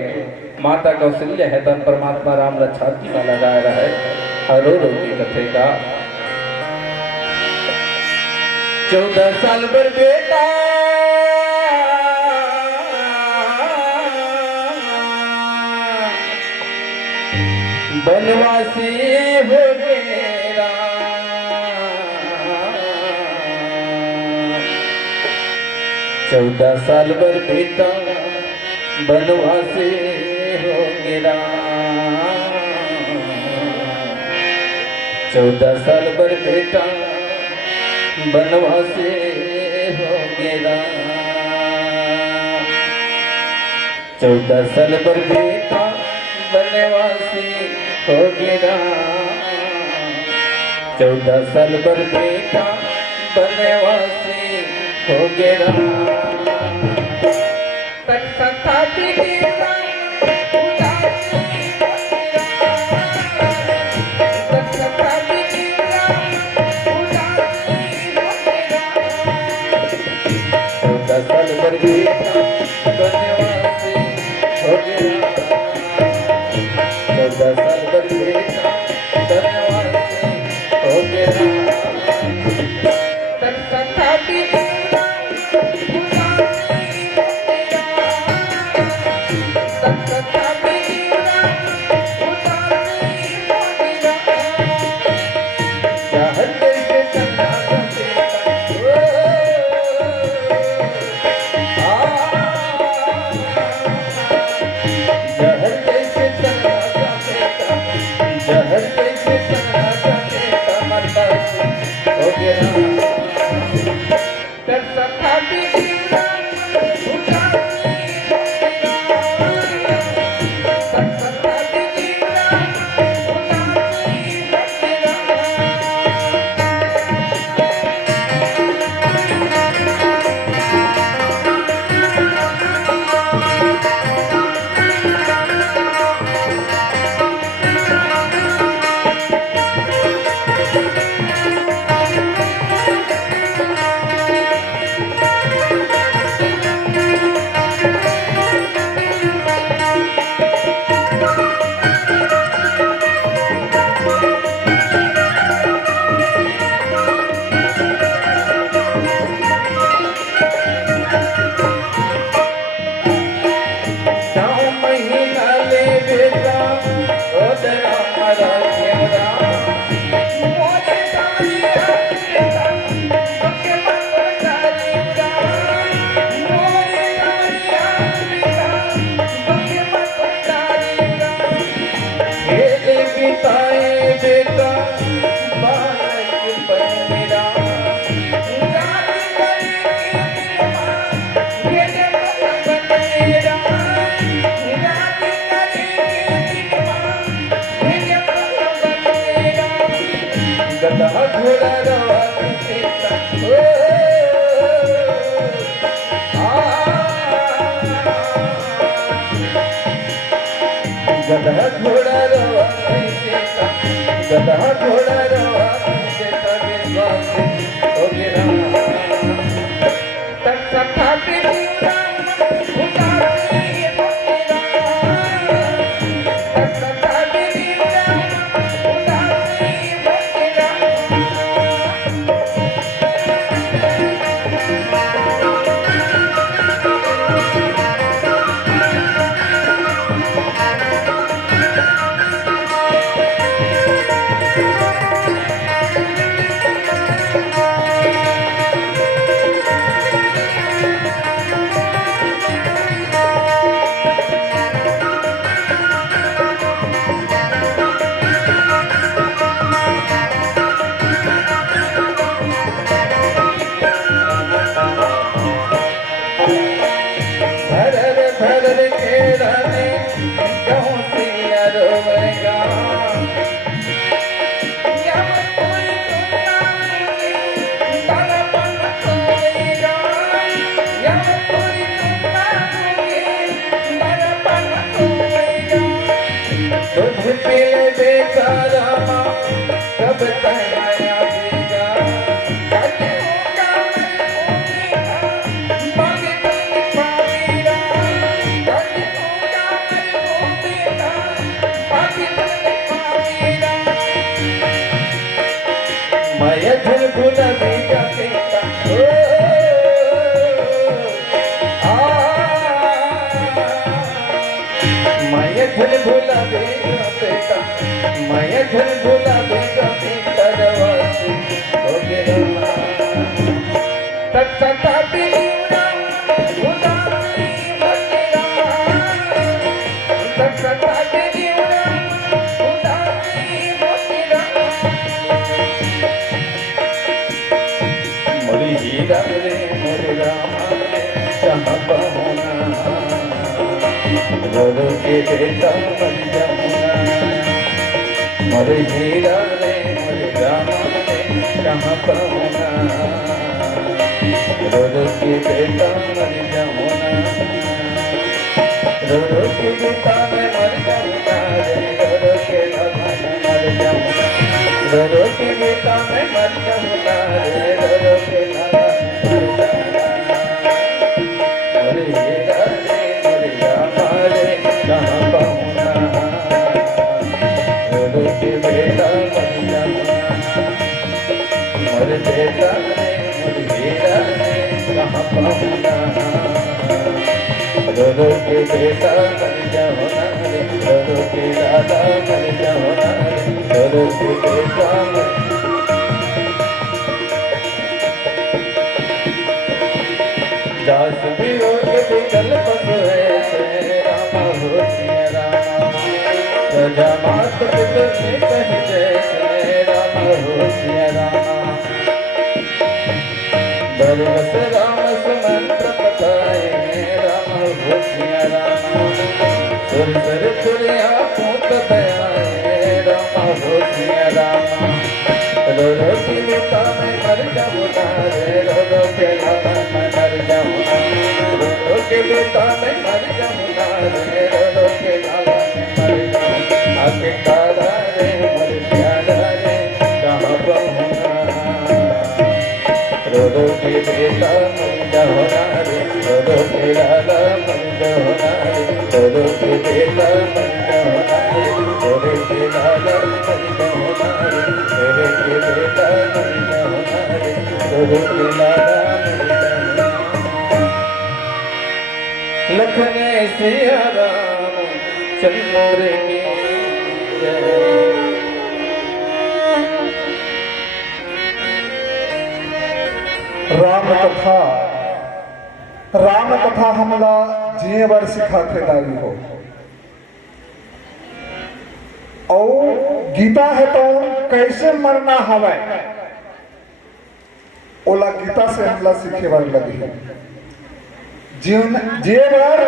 माता कौशल्या है तो परमात्मा राम छाती में लगाए रहे, और रो रो के कथे का 14 साल पर बेटा बनवासी हो गया, 14 साल पर बेटा बनवासी हो गया, 14 साल पर बेटा बनवासी हो गया, 14 साल पर बेटा बनवासी हो गिरा 14 साल पर बेटा बनवासी हो गिरा साल पर बेटा बनवासी हो गया 14 साल पर बेटा बनवासी हो गया गधा घोड़ा रवा सीता गधा घोड़ा रवा सीता विश्वास हो गिरा तक सखा पे के बेटा बन जा मोरे हीरा रे मोरे रामा रे कहाँ पाऊना रो रो के बेटा मर जाऊना रो रो के बेटा मैं मर जाऊना रे रो रो के लाला मैं मर जाऊना रो रो के बेटा मैं मर जाऊना रे रो रो के लाला मैं मर जाऊना मोरे हीरा रे मोरे रामा रे कहाँ पाऊना रो रो के बेटा मर जाऊना मोरे बेटा रे मोरे हीरा रे कहाँ पाऊना रो रो के बेटा मर जाऊना रे रो रो के लाला मर जाऊना रे रो रो के बेटा मर दास वियोग बिगल पशु है रामा हो सिया रामा सजा मात पितर ने कही जैसे रामा हो सिया रामा बरस राम सुमंत्र पताए रामा हो सिया रामा सुर सुर सुरिया पूत दयाए रामा हो सिया रामा रो रो की बेटा मैं मर जाऊंगा रे रो रो के लाला मैं मर जाऊंगा रो रो के बेटा मैं मर जाऊंगा रे रो रो के लाला मैं मर जाऊंगा आके तारा रे मर प्यारा रे कहाँ पाऊंगा रो रो के बेटा मर जाऊंगा रे रो रो के लाला मर जाऊंगा रे रो रो के बेटा मर जाऊंगा रे रो रो के लाला मर जाऊंगा रे रो के बेटा मर जाऊंगा रे रो के लाला मर जाऊंगा लखन सिया राम चंद्र की जय राम कथा हमला जिए बर सिखाते लाई हो और गीता है तो कैसे मरना हवा ओला गीता से हमला सीखे बर लगी है जीवन जिए बर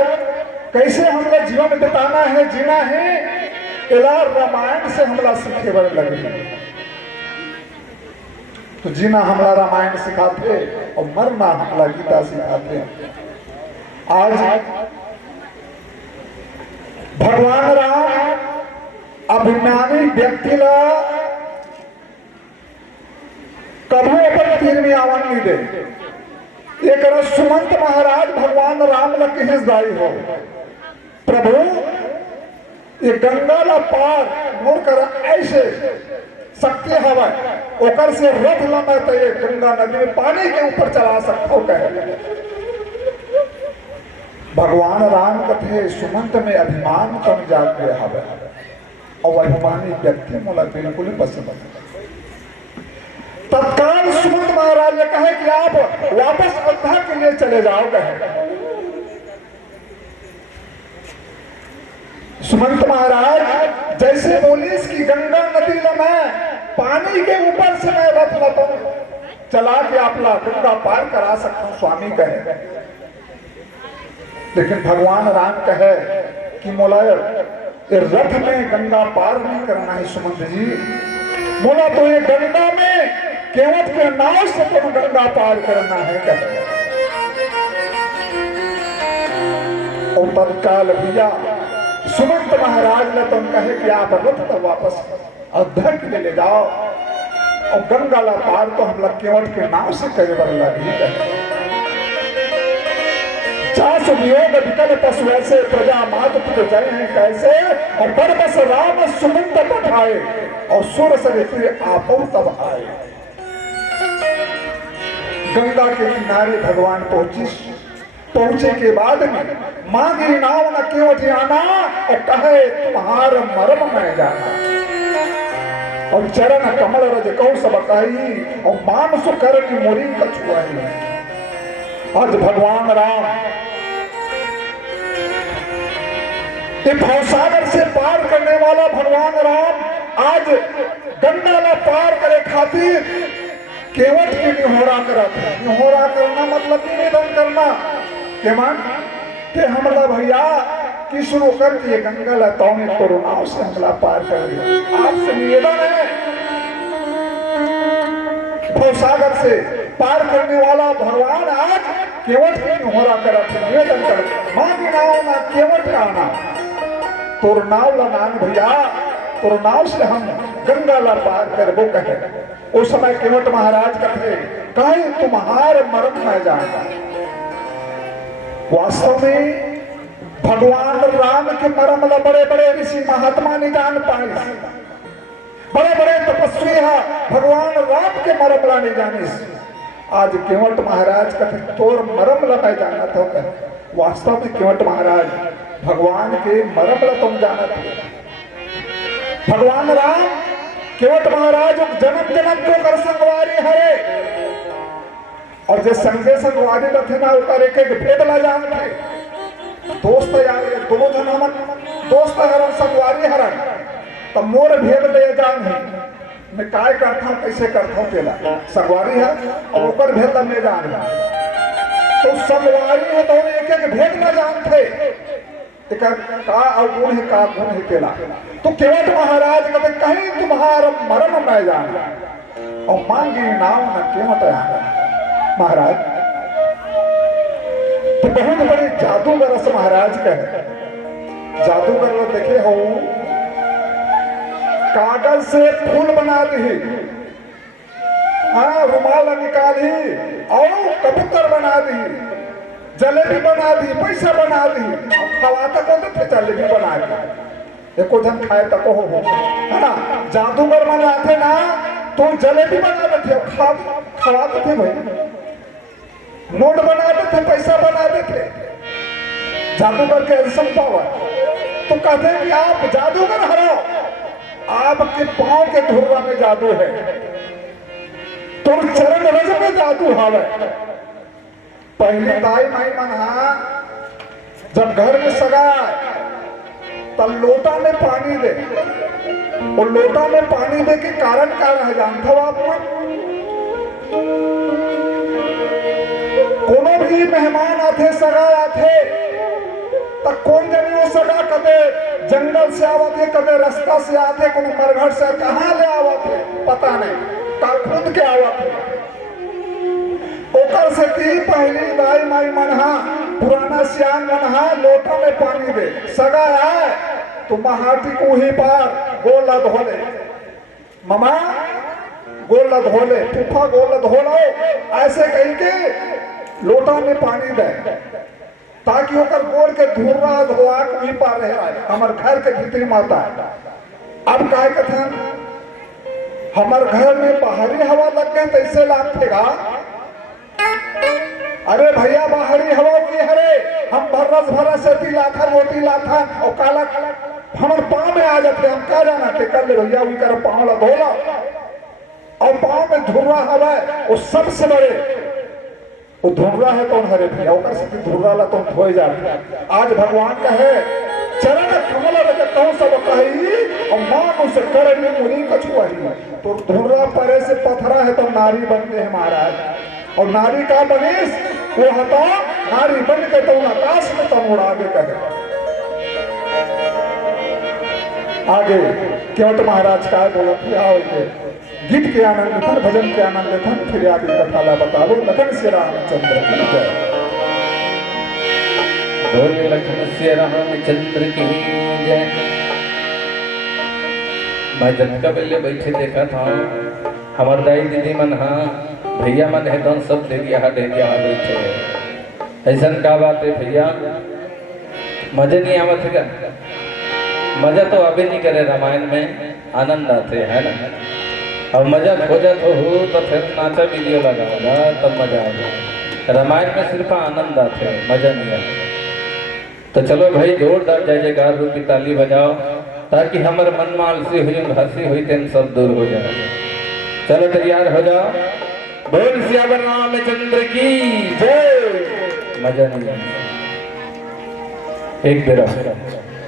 कैसे हमला जीवन बिताना है जीना है एला रामायण से हमला सीखे बर लगी है तो जीना हमला रामायण सिखाते और मरना हमला गीता सिखाते आज भगवान राम अभिमानी व्यक्ति ला कभी अपन तीर में आवन नहीं दे एक सुमंत महाराज भगवान राम ला हिस्दाई हो प्रभु ये गंगा ला पार मोर कर ऐसे शक्ति हवा ओकर से रथ लंबा तो ये गंगा नदी में पानी के ऊपर चला सकता कहे भगवान राम कथे सुमंत में अभिमान कम जाग गया हवा और अभिमानी व्यक्ति मोला बिल्कुल ही पसंद नहीं तत्काल सुमंत महाराज ने कहे कि आप वापस अयोध्या के लिए चले जाओ कहे सुमंत महाराज जैसे बोलीस की गंगा नदी में पानी के ऊपर से मैं रथ लाता हूं चला के आप ला गंगा पार करा सकता हूं स्वामी कहे लेकिन भगवान राम कहे कि मोलाय रथ में गंगा पार नहीं करना है सुमंत जी मोला तो ये गंगा में केवट के नाव से तुम गंगा पार करना है कहे और तत्काल भैया सुमंत महाराज ने तुम कहे कि आप रथ तो वापस अयोध्या के लिए ले जाओ और गंगा ला पार तो हम लोग केवट के नाव से करे बल्ला भी कहे चास वियोग विकल पशु ऐसे प्रजा मात पुत्र जय हैं कैसे और बरबस राम सुमंत पठाए और सुर सरित्री आपो तब आए गंगा के किनारे भगवान पहुंचे के बाद में मांगी नाव न केवट आना और कहे तुम्हार मर्म में जाना और चरण कमल रज कौ सब कही और मानसु कर की मोरी कछुआई आज भगवान राम भवसागर से पार करने वाला भगवान राम आज गंगा ला पार करे खातिर केवट की निहोरा करत है निहोरा करना मतलब निवेदन करना के मान के हमला भैया कि सुनो कर ये गंगा लताओं में कोरोनाओं से हमला पार कर दिया। आपसे निवेदन है, भवसागर से पार करने वाला भगवान आज केवट की निहोरा करत निवेदन कर मां की नाव ना केवट का आना तोर नाव लनान भैया, तोर नाव से हम गंगा ला पार करबो कहे। उस समय केवट महाराज कहे कहे तुम्हार मर्म मैं जानता। वास्तव में भगवान राम के मर्म ला बड़े बड़े ऋषि महात्मा नहीं जान पाए, बड़े बड़े तपस्वी है भगवान राम के मर्म ला नहीं जाने। आज केवट महाराज कहे तोर मर्म ला मैं जाना था। वास्तव में केवट महाराज भगवान के मर्म ला तुम जाना था। भगवान राम केवट महाराज जन्म जन्म को कर संगवारी हरे, और जो संगे संगवारी रखे ना उतर एक एक भेद ला जान थे। दोस्त यार दोनों जन हमन दोस्त हरन संगवारी हरन, तो मोर भेद ले जान है मैं काय करता हूँ कैसे करता हूँ तेला संगवारी है और ऊपर भेद ले जान है। तो संगवारी है तो एक एक भेद न जानते का अवगुण है का गुण है तेला। तो केवट महाराज कहते कहीं तुम्हारा मर्म मैं जान और मांगी नाव न केवट महाराज। तो बहुत बड़े जादूगर रस महाराज का है। जादूगर देखे हो कागज से फूल बना दी, हाँ रुमाल निकाली और कबूतर बना दी, जलेबी बना दी, पैसा बना दी। खवा तक होते थे जलेबी बना दी एको जन खाए तक हो है ना। जादूगर बनाते ना तो जलेबी बना देते खवाते थे भाई, नोट बना देते, पैसा बना देते। जादूगर के ऐसा पावर। तो कहते हैं कि आप जादूगर हराओ, आपके पांव के धुर्रा में जादू है, तो चरण रज में जादू हावे। पहली दाई माई मना जब घर में सगा तब लोटा में पानी दे, और लोटा में पानी दे के कारण क्या रह जानता हो आप? कोनो भी मेहमान आते सगा आते तब कौन जनियो सगा कदे जंगल से आवते कदे रास्ता से आते कोनो मरघट से कहां ले आवते पता नहीं का खुद के आवते। ओकर से की पहली दाई माई मनहा पुराना सियान मनहा लोटा में पानी दे सगा आए तो महाटी को ही पार गोला धोले, ममा गोला धोले, फूफा गोला धोलो, ऐसे कहीं के लोटा में पानी दे ताकि ओकर गोड़ के धुर्रा धोआ कोई पार रहे हमार घर के भीतरी माता। अब काय कथन हमार घर में बाहरी हवा लग गए तैसे लागतेगा। अरे भैया बाहरी हवा की हरे हम भरस भरस से लाथा रोटी लाथा और काला काला हमारे पाँव में आ जाते। हम क्या जाना के कर ले भैया वही कर पाँव ला धोला, और पाँव में धुर्रा हवा वो सबसे बड़े वो धुर्रा है तो हरे भैया ओकर से धुर्रा ला तो धोए जाते। आज भगवान का है चरण कमल रजत सब कही और मान उसे कर मुनि कछुआही। तो धुर्रा परे से पथरा है तो नारी बनते हैं महाराज, और नारी का बनीस वो हता नारी बन के तो आकाश में तो उड़ा के कहे। आगे केवट महाराज का बोला आओ गीत के आनंद धन भजन के आनंद धन फिर आगे कथा ला बताओ लखन से रामचंद्र की जय। बोले लखन से रामचंद्र की जय। मैं जब कबले बैठे देखा था हमार दाई दीदी मन हाँ भैया मन है तो सब देविया बैठे ऐसा का बात है भैया मजे नहीं आवत है क्या? मजा तो अभी नहीं करे रामायण में आनंद आते है ना, और मजा खोजा तो हो तो फिर नाचा वीडियो लगाओगा तब मजा आएगा। रामायण में सिर्फ आनंद आते हैं मजा नहीं आता। तो चलो भाई जोरदार जय जयकार रूपी ताली बजाओ ताकि हमारे मन में आलसी हुई हंसी हुई टेंशन सब दूर हो जाए। चलो तैयार हो जाओ, बोल सियावर रामचंद्र की जय। मजा नहीं आता एक बेरा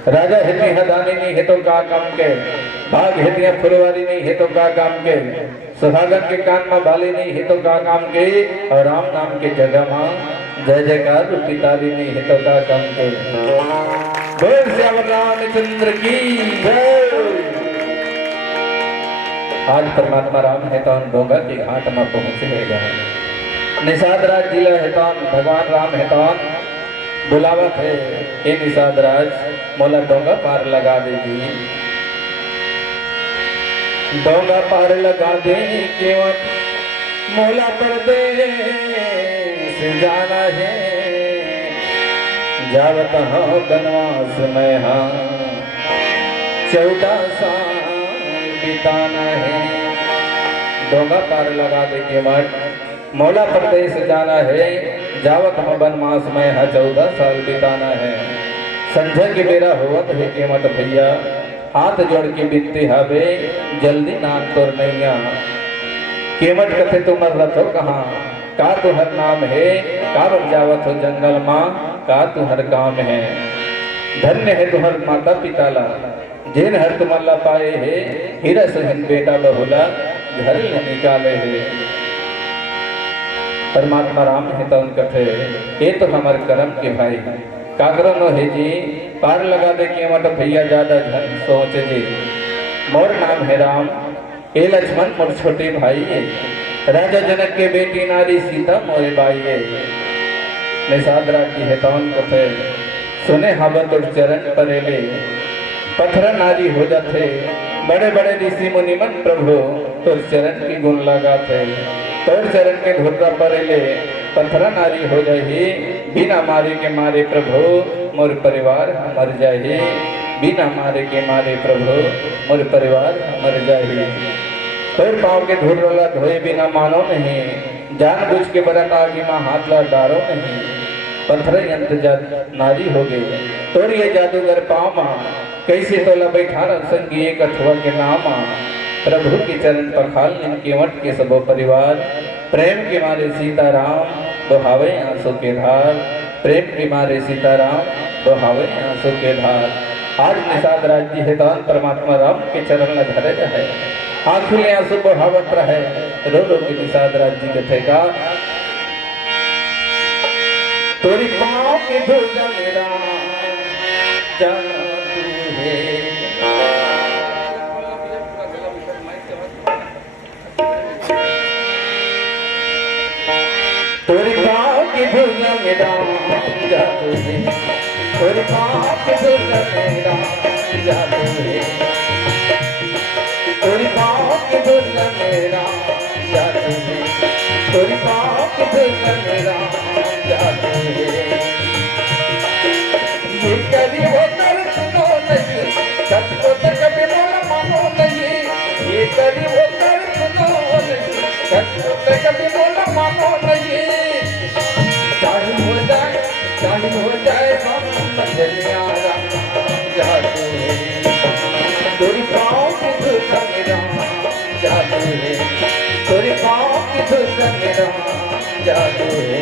राजा हितनी हदानी नहीं है तो का काम के, भाग हितिया फुलवारी नहीं है तो का काम के, सुहागन के कान में बाली नहीं है तो का काम के, और राम नाम के जगह में जय जयकार रूपी ताली नहीं है तो का काम के। बोल श्याम रामचंद्र की आज परमात्मा राम हेतान डोंगा के घाट में पहुंचे निषाद राज जिला हेतान भगवान राम हेतान बुलावत है ये निषाद राज मोला डोंगा पार लगा देगी डोंगा पार लगा दे केवल मोला परदेस जाना है जावत हाँ बनवास में हाँ 14 साल बिताना है डोंगा पार लगा दे केवल मौला प्रदेश जाना है जावत हाँ बनवास में हाँ 14 साल बिताना है संझा के बेरा होवत है केवट भैया हाथ जोड़ के बिनती हवे जल्दी नाम तोर नैया केवट कथे तुम रथ हो कहाँ का तुहर नाम है का जावत हो जंगल माँ का तुहर काम है धन्य है तुहर माता पिताला जिन हर तुमल्ला पाए है हीरा सहिन बेटा बहुला घर ले निकाले है परमात्मा राम है तो उन कथे ये तो हमार कर्म के भाई कागरो नो है जी पार लगा दे के मत भैया ज्यादा धन सोच जी मोर नाम है राम ए लक्ष्मण मोर छोटे भाई है राजा जनक के बेटी नारी सीता मोरे बाई है निषाद राज की हेतौन कथे सुने हवन तुर चरण परेले पत्थर नारी हो जाते बड़े बड़े ऋषि मुनिमन प्रभु तुर चरण की गुण लगाते तोर चरण के घुर्रा परेले पत्थर नारी हो जाही बिना मारे के मारे प्रभु मोर परिवार मर जाही बिना मारे के मारे प्रभु मोर परिवार मर जाही तोर पाँव के धूल वाला धोए बिना मानो नहीं जान बुझ के बरत आगे माँ हाथ ला डारो नहीं पत्थर यंत्र नारी हो गई तोर ये जादूगर पाँव माँ कैसे तोला बैठा संगी एक अठवा के नाम प्रभु के चरण पखाल केवट के सबो परिवार प्रेम के मारे सीताराम दोहावे आंसू के धार प्रेम के मारे सीताराम दोहावे आंसू के धार आज निषाद राज जी हेतान परमात्मा राम के चरण में धरे रहे आंखों में आंसू बहावत रहे रो रो के निषाद राज जी कथे का तोरी पाँव के धोगा मेरा जाना तू है तोरी पाँव की धुन मेरा जादू है तोरी पाँव की धुन मेरा जादू है तोरी पाँव की धुन मेरा जादू है तोरी पाँव की धुन मेरा जादू है ये कभी वो कर सुनो नहीं सबको तो कभी बोला मानो नहीं ये कभी वो कर सुनो नहीं सबको तो कभी बोला मानो नहीं चाहे हो जाए हम मंजलिया जादू है तोरी पाँव की धुन मेरा जादू है तोरी पाँव की धुन मेरा जादू है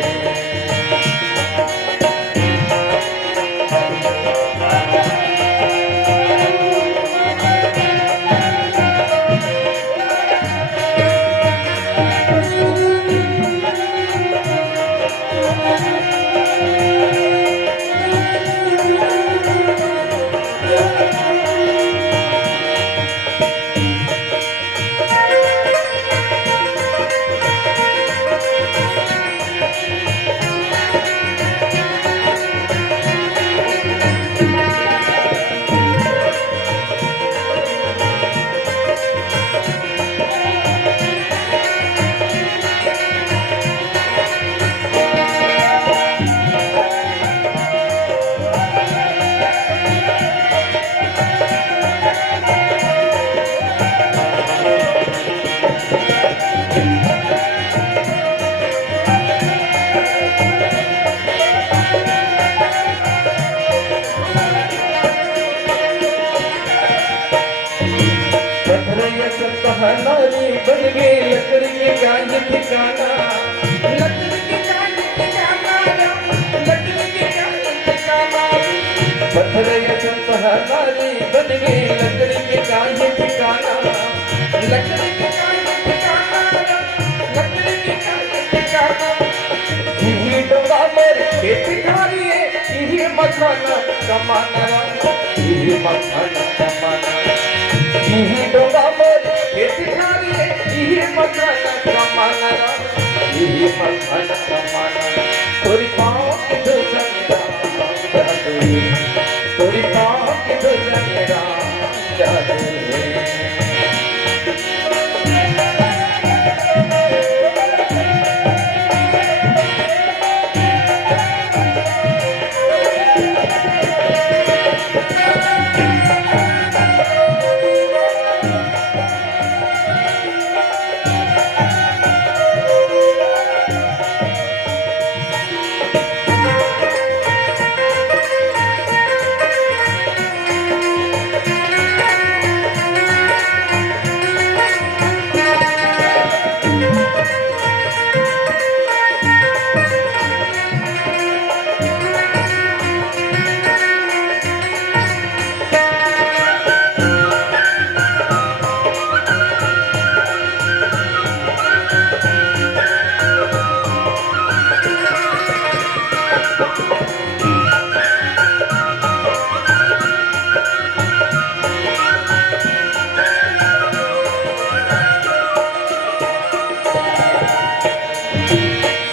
नारी बन गई लकड़ी की कांज ठिकाना लकड़ी की कांज ठिकाना लकड़ी की कांज ठिकाना पत्थर ये संत नारी बन गई लकड़ी की कांज ठिकाना लकड़ी की कांज ठिकाना लकड़ी की कांज ठिकाना यही डोंगा मेरे खेती खारी है यही मखन कमाना इही मखन कमाना इही डोंगा मोर खेती खारी इही मखन कमाना इही मखन कमाना तोरी पाँव की धुन मेरा जादू तोरी पाँव की धुन मेरा जादू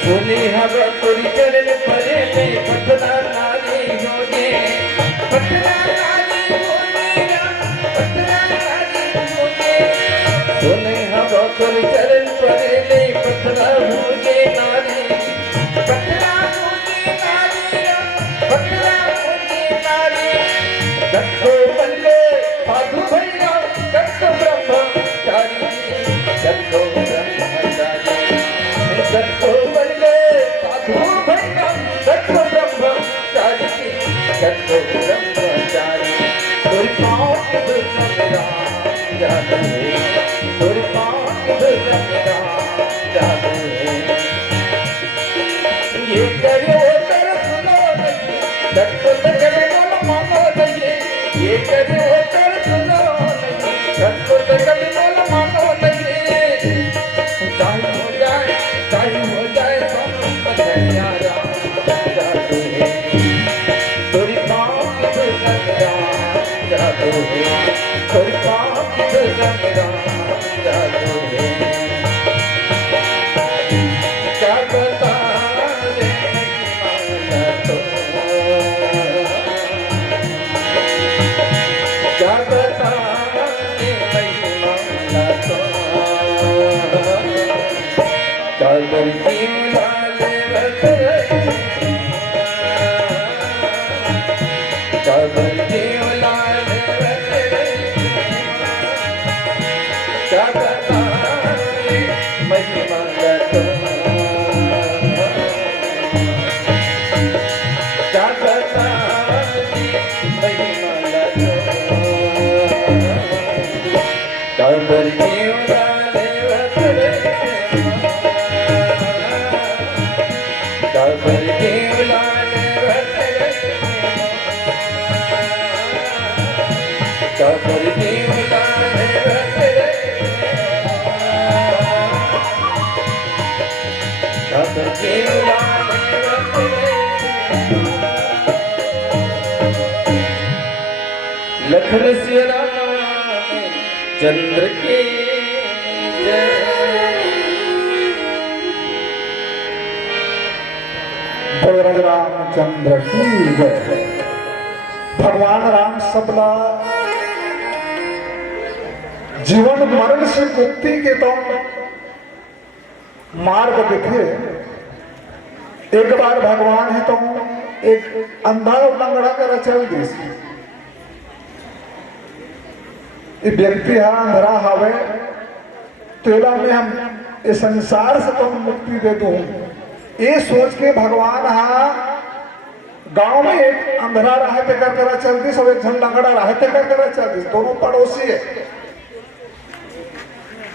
सुनी हवा तोरी चरण परे में पतला नारी होगे पतला नारी होगे पतला नारी होगे सुनी हवा तोरी चरण परे में पतला होगे नारी पतला होगे नारी पतला होगे नारी दत्तो बल्ले साधु भैया दत्तो ब्रह्मचारी दत्तो ब्रह्मचारी दत्तो दत्तो ब्रह्मचारी तोरी पाँव की धुन मेरा जादू है तोरी पाँव की धुन मेरा जादू है ये करे वो कर सुनो नहीं दत्तो करे बोलो मानो नहीं ये करे वो कर सुनो नहीं दत्तो करे बोलो मानो नहीं चाहे हो जाए तुम बधैया जादू है तोरी पाँव की धुन मेरा जादू है तोरी पाँव की धुन मेरा जादू है क्या बता रे महिमा तो क्या बता रे महिमा तो कादर की लाले बतरे कादर की लाले बतरे क्या बता रे महिमा तो क्या बता रे महिमा तो कादर की लाले बतरे कादर की लाले बतरे कादर की लाले बतरे कादर की लाले बतरे लखन सिया राम चंद्र की जय बोल रामचंद्र की जय। भगवान राम सबला जीवन मरण से मुक्ति के तो मार्ग दिखे। एक बार भगवान ही तो एक अंधा और लंगड़ा कर चल दी व्यक्ति है अंधरा हावे तेला में हम इस संसार से तो मुक्ति दे दूं ये सोच के भगवान हा गांव में एक अंधरा रहते कर चलती सब एक झन लंगड़ा रहते कर चलती दोनों पड़ोसी है।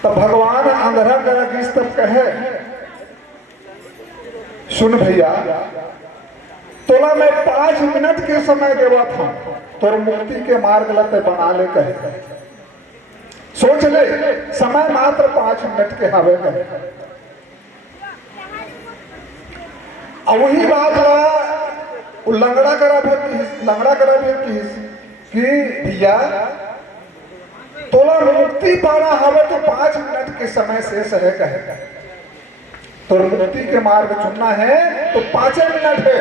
तब भगवान अंधरा कर तब कहे सुन भैया तोला मैं 5 मिनट के समय देवा था तोर मुक्ति के मार्ग लते बना ले कहे सोच ले समय मात्र 5 मिनट के हवे कहे। अब वही बात ला वो लंगड़ा करा फिर कि भैया तोला मुक्ति पाना हवे तो 5 मिनट के समय शेष है कहे, तो मुक्ति के मार्ग चुनना है तो 5 मिनट है,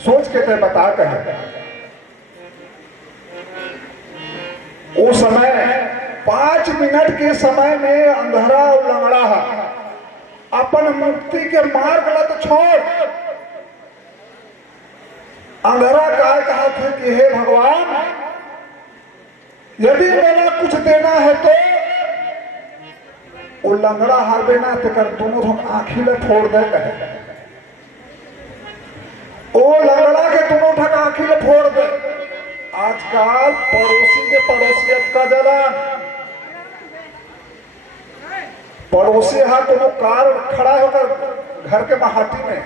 सोच के ते बता कहे। वो समय 5 मिनट के समय में अंधेरा और लंगड़ा अपन मुक्ति के मार्ग ला तो छोड़। अंधेरा काय कहा था कि हे भगवान यदि मेरा कुछ देना है तो वो लंगड़ा हारबे ना तो कर दोनों हम आंखी ले फोड़ दे कहे, ओ लंगड़ा के दोनों ठक आंखी ले फोड़ दे। आजकल पड़ोसी के पड़ोसियत का जलन, पड़ोसी है तो कार खड़ा होकर घर के महाटी में,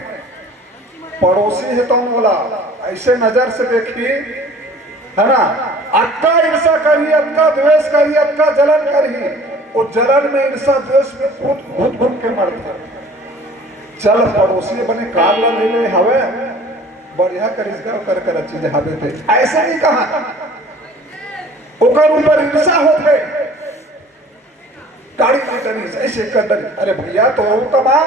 पड़ोसी है तो बोला ऐसे नजर से देखी है ना, अक्का ईर्षा करी, अक्का द्वेष करी, अक्का जलन करी, और जलन में ईर्षा द्वेष में घुट घुट के मरते। चल पड़ोसी बने कार ला ले ले हवे बढ़िया करिश्मा कर चीज हवे थे, ऐसे नहीं कहा, ओकर ऊपर ईर्षा हो गए, गाड़ी की करी ऐसे कर डरी, अरे भैया तो कमा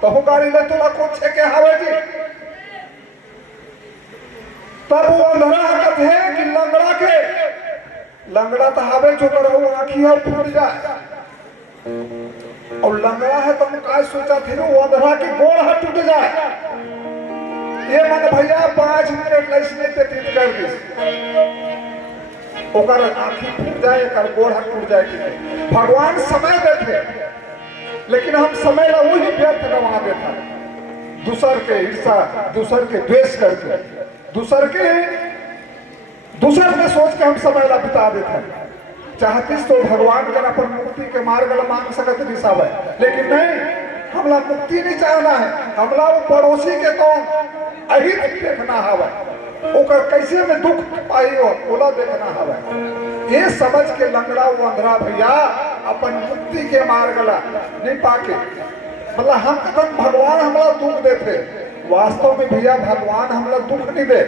तो गाड़ी ले तो कुछ के हवे जी। तब वो अंधेरा हकत है कि लंगड़ा तो हवे जो करो आंखी है फूट जाए, और लंगड़ा है तो काय सोचा थे वो अंधेरा के गोड़ हाथ टूट जाए। ये मन भैया 5 मिनट लैसने पे तीत कर दी, ओकर आंखी फूट जाए, कर गोड़ हाथ टूट जाए। भगवान समय देते लेकिन हम समय ला वही व्यर्थ गवा देता, दूसर के ईर्षा, दूसर के द्वेष करके, दूसर में सोच के हम समय ला बिता देते। चाहतीस तो भगवान का अपन मुक्ति के मार्ग ला मांग सकत नहीं सब है, लेकिन नहीं, हमला मुक्ति नहीं चाहना है, हमला वो पड़ोसी के तो अहित देखना हवा, ओकर कैसे में दुख पाई हो ओला देखना हवा। ये समझ के लंगड़ा वो अंधरा भैया अपन मुक्ति के मार्ग ला नहीं पाके, मतलब हम कदम भगवान हमला दुख देते, वास्तव में भैया भगवान हमला दुख नहीं दे।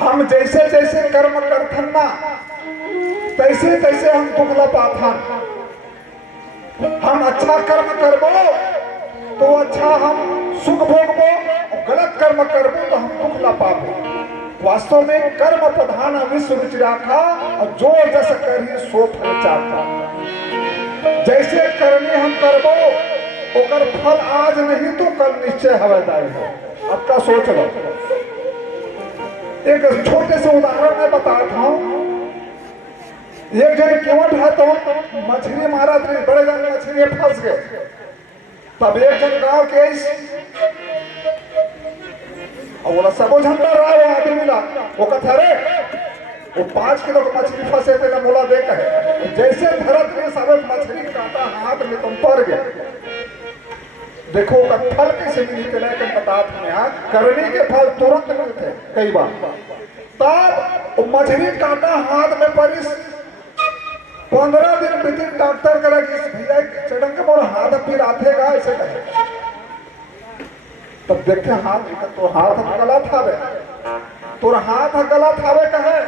हम जैसे जैसे कर्म करथन ना तैसे तैसे हम दुख ला पाथन। हम अच्छा कर्म करबो तो अच्छा हम सुख भोगबो, और गलत कर्म करबो तो हम दुख ला पाबो। वास्तव में कर्म प्रधान विश्व रुचि राखा, और जो जस करी सो फल चाखा। जैसे करनी हम करबो ओकर फल आज नहीं तो कल निश्चय हवेदारी हो। अब का सोच लो, एक छोटे से उदाहरण मैं बताता हूँ। एक जन केवट है तो मछली मारा, बड़े जन मछली फंस गए, तब एक जन गांव के बोला सबो झंडा रहा वो आदमी ला, वो कथा रे वो 5 किलो की मछली फंसे थे ना, बोला देख है जैसे धरत में सब मछली काटा हाथ में तुम पड़ गए। देखो का फल कैसे मिलते लेकिन बता करने के फल तुरंत मिलते कई बार। तब मछली काटा हाथ में पड़ी, 15 दिन बीते, डॉक्टर करा कि भैया चढ़न के बोल हाथ फिर आथेगा ऐसे कहे। तब देखे हाथ तो हाथ गला थावे, तोर हाथ गला थावे कहे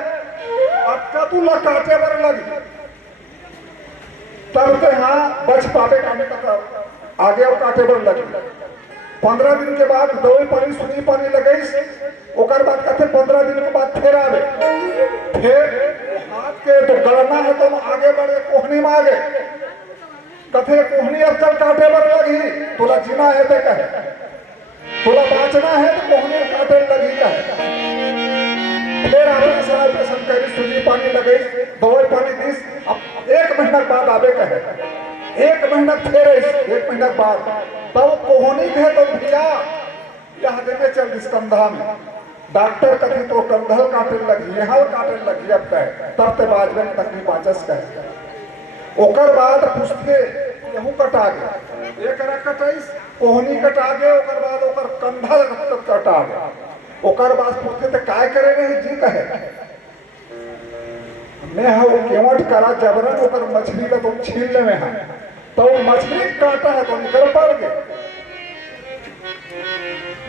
अक्का तू ला काटे बर लगी, तब ते हाँ बच पावे काटे का आगे और काटे बर लगी। 15 दिन के बाद दवाई पानी सुनी पानी लगई, ओकर बाद कहते 15 दिन के बाद फिर आवे, फिर हाथ के तो गलना है तो आगे बढ़े कोहनी में आगे कथे कोहनी अब तक काटे बर लगी, तोला जीना है ते कहे, तोला बाँचना है तो कोहनी काटे लगी कहे। फिर आगे समय पे संकरी सुनी पानी लगई, दवाई पानी दी, अब 1 महीना बाद आवे कहे, 1 महीना फिर 1 महीना बाद, तब कोहनी कहे तो भैया यहाँ देने चल इस कंधा में, डॉक्टर कभी तो कंधल काटे लगी, यहाँ काटे लगी, अब कहे तब ते बाजबन तक नहीं बाचस कहे। ओकर बाद पुछते यहूं कटा गए, एक कटाइस कोहनी कटा गए, ओकर बाद ओकर कंधल कटा गए, ओकर बाद पूछते थे काय करे रहे जी कहे मैं हाँ केवट करा जबरन ओकर मछली का तुम छीन ले में है, तो मछली काटा है तो निकल पड़ गए।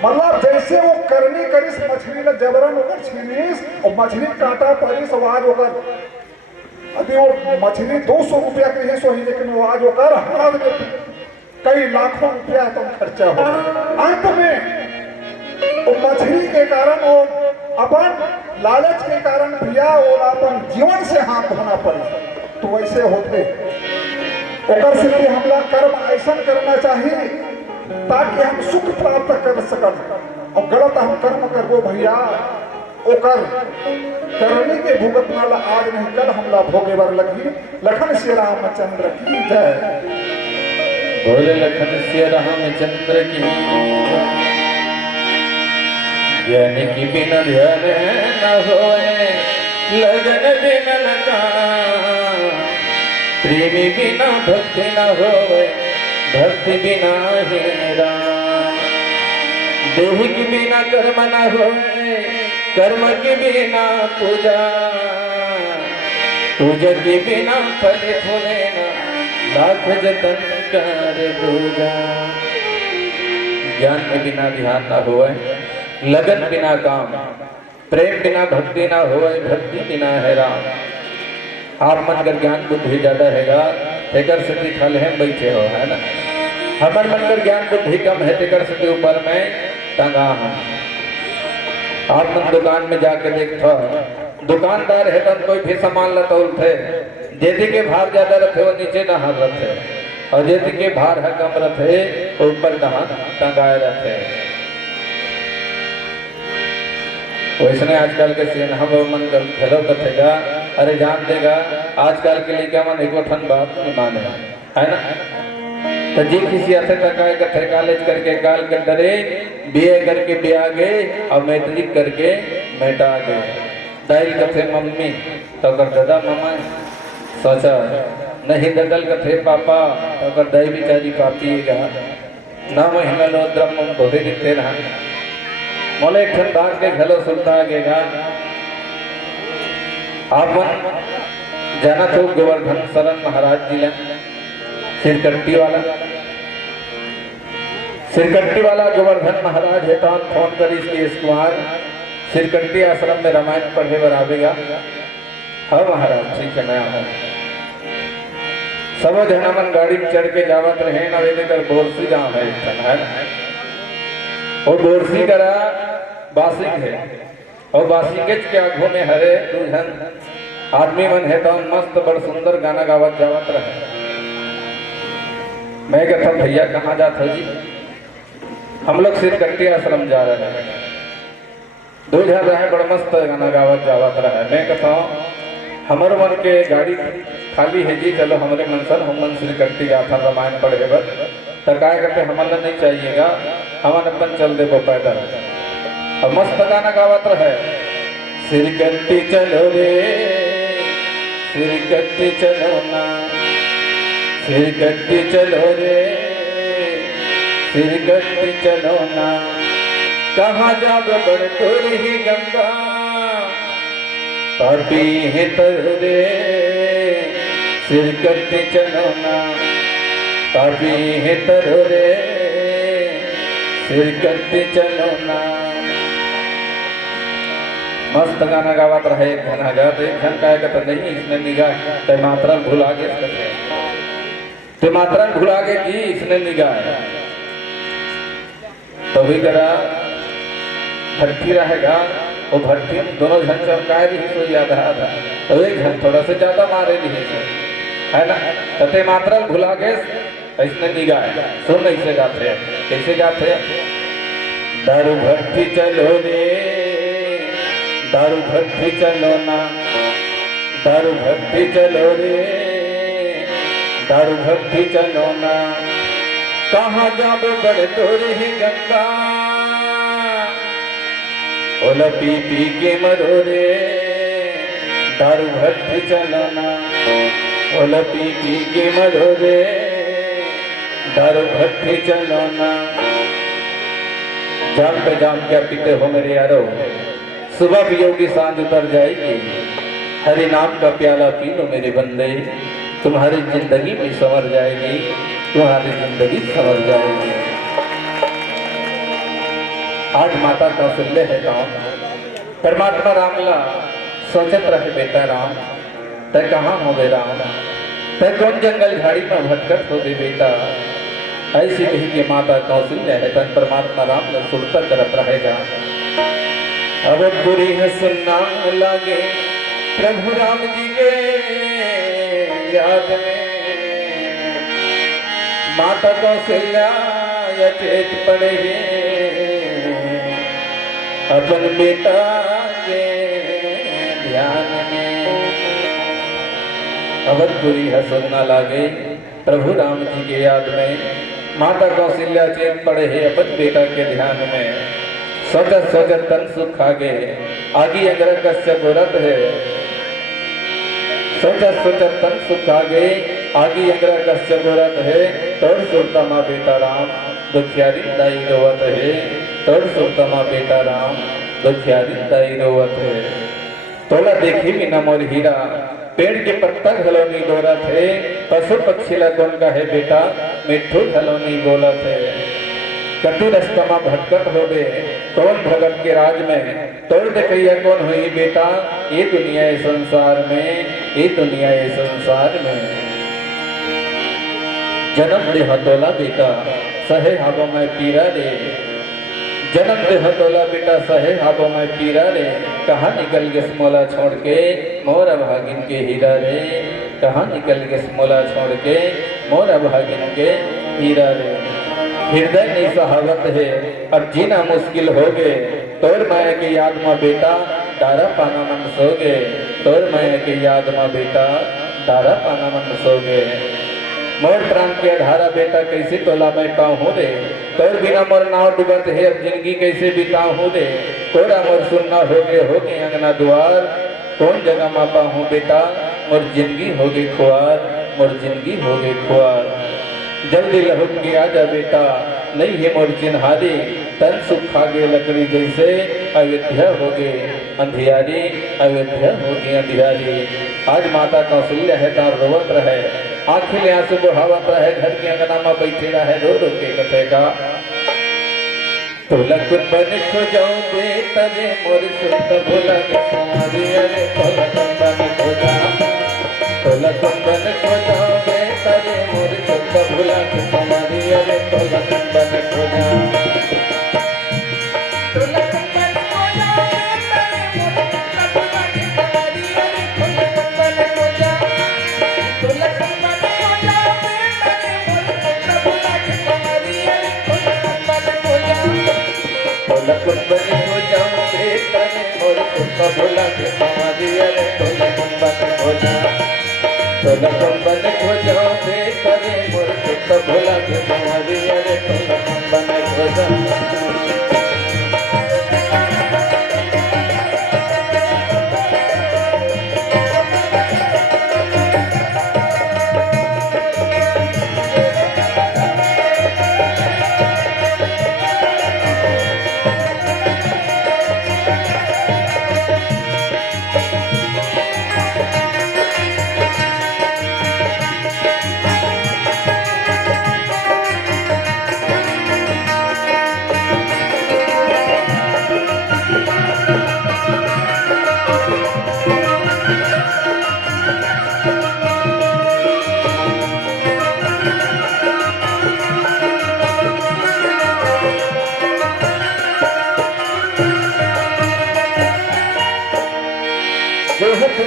मतलब जैसे वो करनी करिस मछली ने जबरन ओकर छीनिस और मछली काटा परिस आवाज ओकर अभी वो मछली 200 रुपया के ही सोही, लेकिन वो आज ओकर हाथ में कई लाखों रुपया तो खर्चा हो। अंत में वो मछली के कारण वो अपन लालच के कारण भैया वो अपन जीवन से हाथ धोना पड़े। तो वैसे होते ओकर से कि हमला कर्म ऐसा करना चाहिए ताकि हम सुख प्राप्त कर सकन, और गलत हम कर्म करबो भैया ओकर करने के भुगत नाला आज नहीं कल हमला भोगे बर लगी। लखन श्री रामचंद्र की जय। बोले लखन श्री रामचंद्र की। ज्ञान की बिना ध्यान न होए, लगन बिना लगान, प्रेमी बिना भक्ति न होए, भक्ति बिना हेरा, देह की बिना कर्म न होए, कर्म के बिना पूजा, पूजा के बिना फल फूले न, लाख जतन कर दूजा। ज्ञान के बिना ध्यान न होए, लगन बिना काम, प्रेम बिना भक्ति ना होए, भक्ति बिना है राम। आप मन कर ज्ञान बुद्धि ज्यादा हैगा, तेकर सती खल है बैठे हो, है ना। हमर मन कर ज्ञान बुद्धि कम है, तेकर सती ऊपर में टंगा हम। आप मन दुकान में जाके देखो, दुकानदार है तन कोई भी सामान लतौल थे, जेदी के भार ज्यादा रखे वो नीचे नहा रखे, और जेदी के भार है कम रखे ऊपर नहा टंगाए रखे। वैसने आजकल के सीन हम मन कर घरों कथेगा, अरे जान देगा आजकल के लिए क्या मन एक ठन बात नहीं माने, है ना। तो जी किसी ऐसे टकाए कथे कॉलेज करके काल के डरे, बीए करके बिया गए और मैट्रिक करके मेटा गए। दाई कथे मम्मी तो कर दादा मामा, सोचा नहीं ददल कथे पापा तो कर दाई बिचारी पापीगा, ना महीना लो द्रम भोरे दिखते रहा। मोले एक ठन बात के घलो सुनता आगेगा। आप जाना तो गोवर्धन शरण महाराज जी सिरकट्टी वाला गोवर्धन महाराज है तो फोन करी इस कुमार सिरकट्टी आश्रम में रामायण पढ़े बर आवेगा। हाँ महाराज ठीक है मैं आऊँ। सब जना मन गाड़ी में चढ़ के जावत रहे ना, वे कर बोरसी गाँव है है और बोरसी करा बासिक है, और बासिक के आगो में हरे दुल्हन आदमी मन है तो मस्त बड़ सुंदर गाना गावत जावत रहे। मैं कहता भैया कहाँ जात हो जी? हम लोग सिरकट्टी आश्रम जा रहे हैं। दुल्हन रहे बड़ मस्त गाना गावत जावत रहे। मैं कहता हूँ हमारे मन के गाड़ी खाली है जी, चलो हमारे मन सर हम मन सिरकट्टी गाथा रामायण पढ़े बर तो क्या करते हमारा नहीं चाहिएगा, हमारे अपन चल दे वो पैदल और मस्त गाना गावत रहे। सिरकट्टी चलो रे सिरकट्टी चलो ना, सिरकट्टी चलो रे सिरकट्टी चलो ना, कहाँ जाब बड़ तोरी ही गंगा पापी है तर रे, सिरकट्टी चलो ना पापी है तर रे, सिरकट्टी चलो ना। मस्त गाना गावत रहे। एक घन गात एक घन का तो नहीं इसने निगाह ते मात्रा भुला के ते मात्रा भुला के जी इसने निगाह तो भी करा भट्टी रहेगा। वो भट्टी दोनों घन चमकाए भी तो याद रहा था, तो एक घन थोड़ा सा ज्यादा मारे भी है ना। तते मात्रा भुला के इसने निगाह सुन ऐसे गाते कैसे गाते। दारू भट्टी चलो रे दारू भट्टी चलो ना, दारू भट्टी चलो रे दारू भट्टी चलो ना, कहाँ जाब बड़े तोरी ही गंगा ओला पी पी के मरो रे, दारू भट्टी चलो ना ओला पी पी के मरो रे, दारू भट्टी चलो ना। जाम पे जाम क्या पीते हो मेरे यारो, सुबह पियोगी सांझ उतर जाएगी, हरि नाम का प्याला पी लो मेरे बंदे, तुम्हारी जिंदगी में संवर जाएगी, तुम्हारी जिंदगी संवर जाएगी। आज माता कौशल्य है कौन। परमात्मा रामला सोचत रहे बेटा राम, तय कहाँ हो गए राम, तय कौन जंगल झाड़ी में भटकत हो गए बेटा। ऐसी कही कि माता कौशल्य है तन परमात्मा राम ने सुरता करत रहेगा। अब बुरी है सुनना लागे प्रभु राम जी के याद में, माता कौशल्या चेत पड़े अपन बेटा के ध्यान में। अवधपुरी है सुनना लागे प्रभु राम जी के याद में, माता कौशल्या चेत पड़े है अपन बेटा के ध्यान में। सोचत सोचत तन सुख आगे आगी अगर कश्यप व्रत है, सोचत सोचत तन सुख आगे आगी अगर कश्यप व्रत है। तोड़ सुरता माँ बेटा राम दुखियारी दाई रोवत है, तोड़ सुरता माँ बेटा राम दुखियारी दाई रोवत है। तोला देखी भी न मोर हीरा पेड़ के पत्ता घलोनी गोरा थे, पशु पक्षी ला कौन का है बेटा मिठू घलोनी बोला थे। कटु रस्तमा भटकट हो गए कौन भगत के राज में, तोड़ देखैया कौन हुई बेटा ये दुनिया ये संसार में, ये दुनिया ये संसार में। जन्म दे हतोला बेटा सहे हाबो में पीरा रे, जन्म दे हतोला बेटा सहे हाबो में पीरा रे। कहाँ निकल गए मोला छोड़ के मोरा भागिन के हीरा रे, कहाँ निकल गए मोला छोड़ के मोरा भागिन के हीरा रे। हृदय नहीं सहावत है अब जीना मुश्किल हो गए, तोर माया की याद में बेटा डारा पाना मन सो गए, तोर माया की याद में बेटा डारा पाना मन सो गए। मोर प्राण के धारा बेटा कैसे तोला मैं पाऊँ रे, तोर बिना मोर नाव डूबत है अब जिंदगी कैसे बिताऊँ रे। तोरा मोर सुनना हो गए अंगना द्वार, कौन जगह माँ पाऊँ बेटा मोर जिंदगी हो गई खुआर, मोर जिंदगी हो गई खुआर। जल्दी लहुट के आजा बेटा नहीं है मोर चिन्हारी, तन सुख खा गए लकड़ी जैसे अयोध्या हो गए अंधियारी, अयोध्या हो गई अंधियारी। आज माता कौशल्य है तार रोवत रहे आंखें आंसू बहावत रहे, घर के अंगना में बैठे रहे रो रो के कथेगा। तोला कुंबन खो जाऊं बेटा रे मोर सुत भोला के सारी, अरे तोला कुंबन खो जाऊं, तोला कुंबन खो जाऊं बेटा रे मोर सुत भोला के सारी, अरे तोला कुंबन खो जाऊं, तोला कुंबन खो जाऊं बेटा रे मोर सुत भोला के सारी, अरे तोला कुंबन खो जाऊं, तोला कुंबन खो जाऊं बेटा रे मोर सुत भोला के सारी, अरे तोला कुंबन खो जाऊं, तोला कुंबन खो जाऊं बेटा रे मोर सुत भोला के सारी, अरे तोला कुंबन खो जाऊं, तोला कुंबन खो जाऊं बेटा रे मोर सुत भोला के सारी, अरे तोला कुंबन खो जाऊं।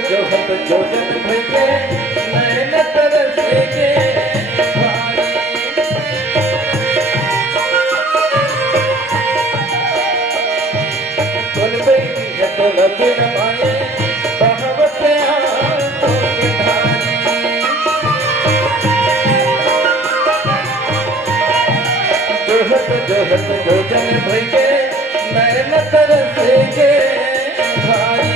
जोहत जोजन भजे नैन तरसेगे भारी, कुल बेटी है तो लबिन माए बहवत आंखों की धारी। जोहत जोहत जोजन भजे नैन तरसेगे भारी,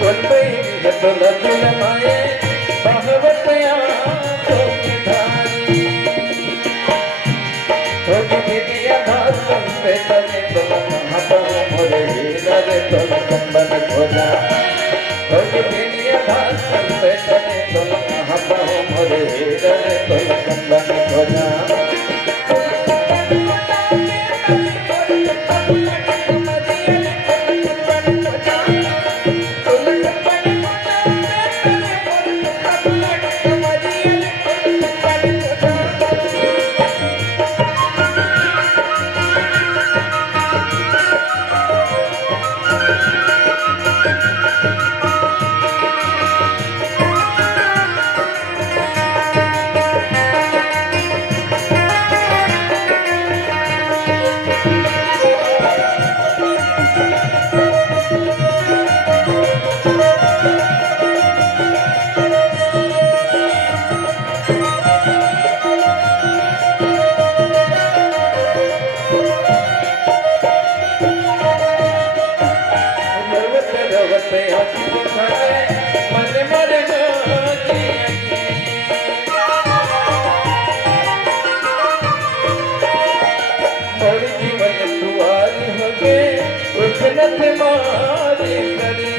कुल बेटी तो लबिन माए बहवत आंखों की धारी। होगी विद्या भाषण पे तने तो कहाँ पाऊँ मोरे हीरा रे तोला कुंबन खो जाऊं, होगी विद्या भाषण पे तने तो कहाँ पाऊँ मोरे हीरा रे तोला कुंबन खो जाऊं। आँख सुखाए मन मर जाती मोर जीवन दुआर हो गए उठ न थे मारी करी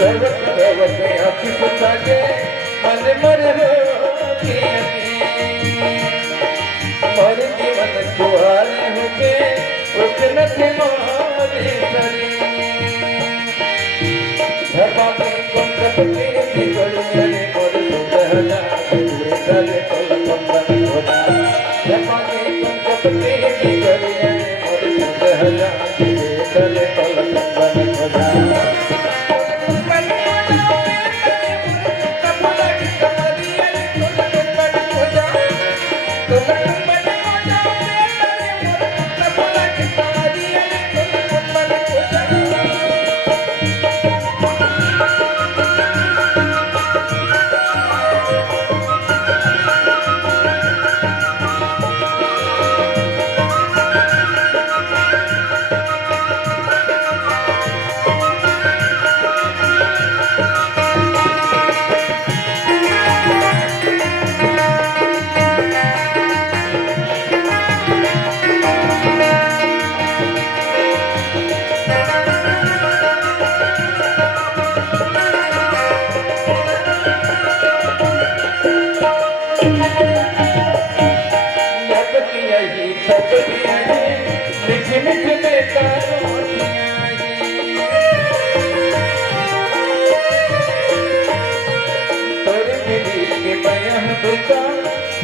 रवत रवत आँख सुखा के मन मर जाती मोर जीवन दुआर हो गए उठ न थे मारी करी धपाके कुंडपति दिगड़े मोर सुधना गले तल कंबन होना धपाके कुंडपति दिगड़े मोर सुधना गले तल कंबन होना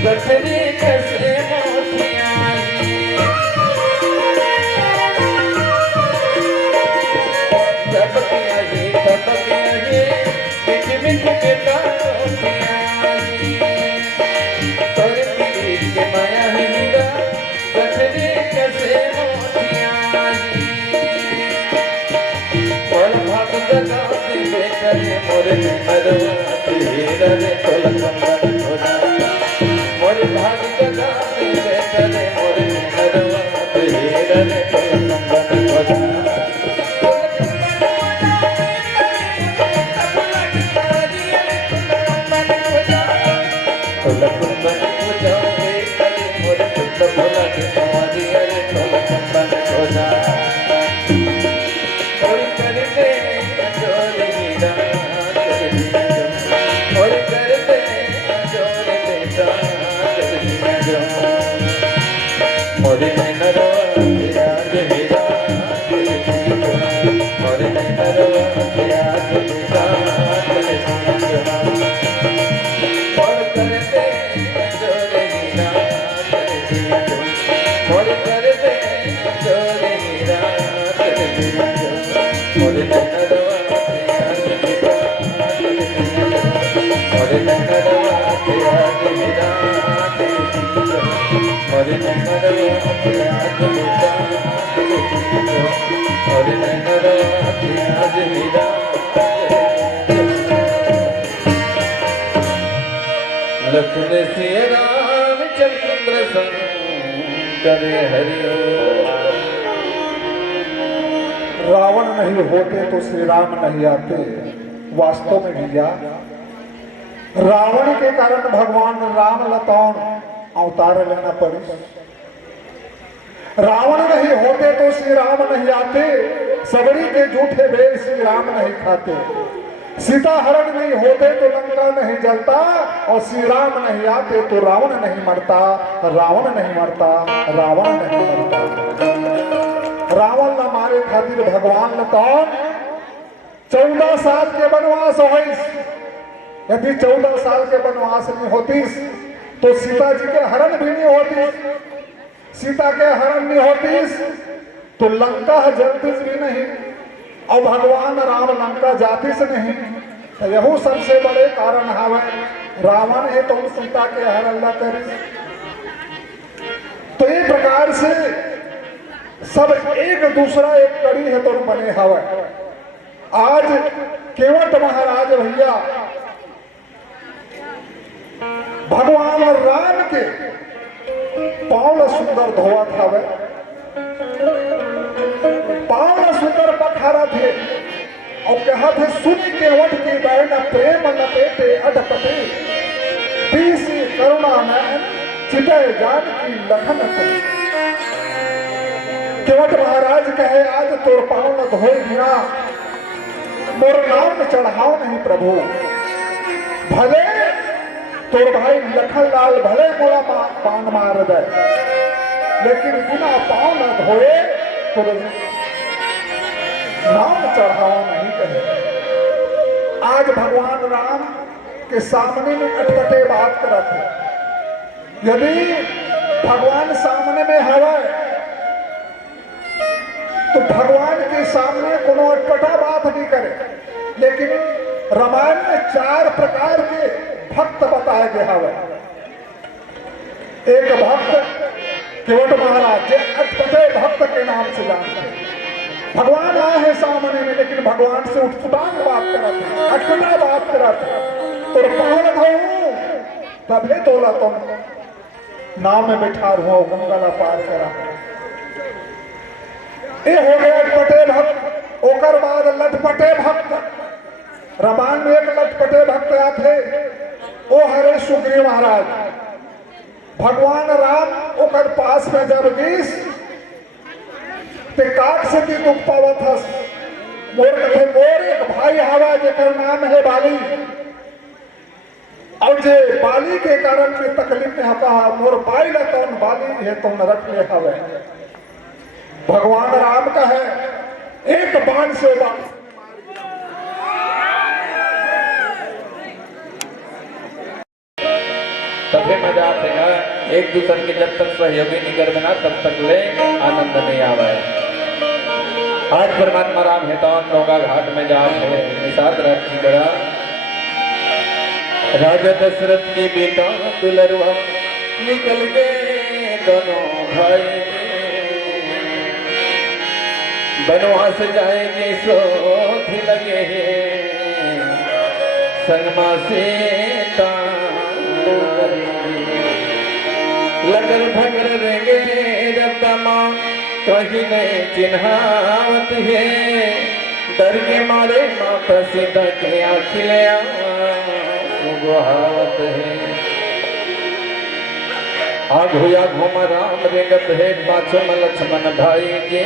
गठरी कैसे मोतियाँ मिठ मिठ बेटा तोरे पीड़ी के माया हीरा गठरी कैसे मोतियाँ और भाग जगा बेटा मोरे मरवा तेरा रे तोल कंबन होना मोर भाग जगा बेटा रे मोरे मरवा तेरा रे तोल कंबन होना लखन से रामचंद्र शंकर हरि रावण नहीं होते तो श्री राम नहीं आते। वास्तव में भैया रावण के कारण भगवान राम लताओं अवतार लेना पड़ी। रावण नहीं होते तो श्री राम नहीं आते। सबरी के झूठे बेल श्री राम नहीं खाते। सीता हरण नहीं होते तो लंका नहीं जलता और श्री राम नहीं आते तो रावण नहीं मरता। रावण नहीं मरता, रावण नहीं मरता। रावण न मारे खातिर भगवान न कौन 14 साल के वनवास हो। यदि 14 साल के वनवास नहीं होती तो सीता जी के हरण भी नहीं होती। सीता के हरण नहीं होती तो लंका जलतीस भी नहीं और भगवान राम लंका जातिस नहीं। तो यहू सबसे बड़े कारण हवे रावण है तो सीता के हरण न करी। तो ये प्रकार से सब एक दूसरा एक कड़ी है तो बने हवे। आज केवट महाराज भैया भगवान राम के पाँव सुंदर धोवत हवे। कहत है सुनी केवट की बैन प्रेम लपेटे अधपटे तीसी करुणा नैन चितय जान की लखन तुम। केवट महाराज कहे आज तोर पाँव न धोए बिना मोर नाम चढ़ाओ नहीं प्रभु। भले तोर भाई लखन लाल भले मोला पान मार दे, लेकिन बिना पाँव न धोए तोर नाम चढ़ाओ नहीं कहे। आज भगवान राम के सामने में अटपटे बात करत है। यदि भगवान सामने में हवा तो भगवान के सामने कोनो अटपटा बात नहीं करे, लेकिन रामायण में 4 प्रकार के भक्त बताए गए हवे। एक भक्त केवट महाराज जे अटपटे भक्त के नाम से जानते हैं। भगवान आए हैं सामने में, लेकिन भगवान से उठपुटांग बात कराते हैं, अटपटा बात कराते हैं। तो पावन धो तबे तोला तुम नाव में बैठा हुआ गंगा पार करा। ये हो गया अटपटे भक्त। ओकर बाद लटपटे भक्त। रामायण में एक लटपटे भक्त आते, ओ हरे सुग्रीव महाराज। भगवान राम ओकर पास में जब गीस ते काट से भी दुख पावत हस। मोर कहे मोर एक भाई हवा जेकर नाम है बाली, और जे बाली के कारण के तकलीफ में हता मोर भाई ला तौन बाली है तुम रख ले हवे। भगवान राम का है एक बाण से बाण तभी मजा आतेगा। एक दूसरे के जब तक सहयोगी नहीं कर देना तब तक ले आनंद नहीं आवा है। आज परमात्मा राम हेतौन नौका घाट में जा निषाद राखी गड़ा। राजा दशरथ की बेटा दुलरुआ निकल गए दोनों भाई, बनवास जाएंगे सोध लगे संगमा से लगन भगर रेंगे रब्दमा कहीं नहीं चिन्हावत है। डर के मारे माता सीता के आखिलिया गुहावत है। आग हुआ घूम राम रेगत है पाछो में लक्ष्मण भाई जे।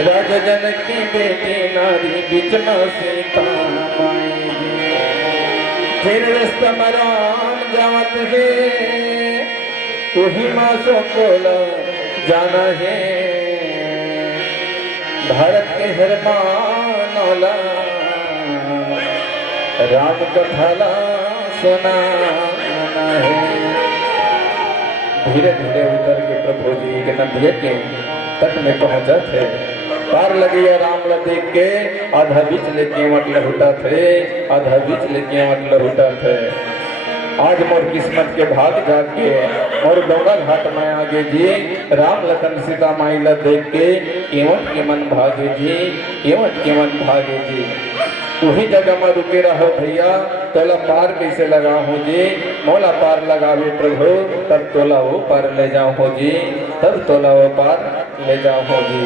राजा जनक की बेटी नारी बीच में सीता माई जे। रास्ता में राम जावत है वही माँ सो कोला जाना है। भारत के हरमानौला राम कथाला सुनाना है। धीरे धीरे उतर के प्रभु जी के नदिया के तट में पहुंचा थे। पार लगे राम ला देख के आधा बीच लेके मट लहुटा थे, आधा बीच लेके मट लहुटा थे। आज मोर किस्मत के भाग जाके और गंगा घाट में आगे जी राम लखन सीता माई ला देख के केवट के मन भागे जी, केवट के मन भागे जी। वही जगह में रुके रहो भैया, तोला पार कैसे लगा हो जी। मोला पार लगावे प्रभु तब तोला वो पार ले जाओ हो जी, तब तोला वो पार ले जाओ हो जी।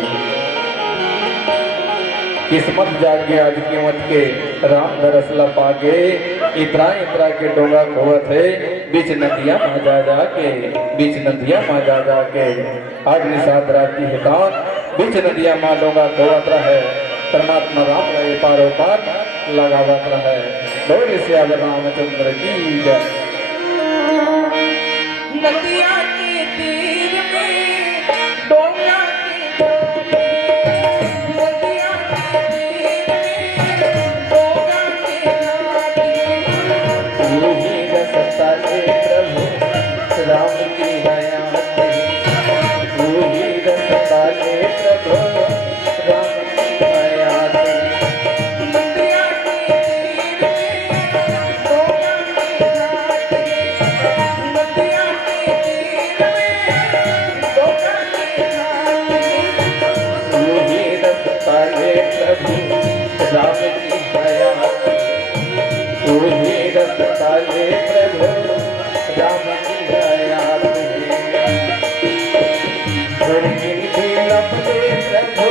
किस्मत जागे आज केवट के राम दरसला पागे। इतरा इतरा के डोंगा खोवत है बीच नदिया में जा के, बीच नदिया में जा के। आज निषाद राती हेतौन बीच नदिया में डोंगा खोवत रहे। परमात्मा राम रहे पारो पार लगावत रहे। दौड़ से आगे रामचंद्र की जय। नदिया के तीर में डोंगा राम की दया तू ही रसता ले प्रभु राम की दया। नदिया के तीर में डोंगा के घाट, नदिया के तीर में डोंगा के घाट। तू ही रसता ले प्रभु राम की दया, तू ही रसता ले प्रभु राम की दया। प्रभु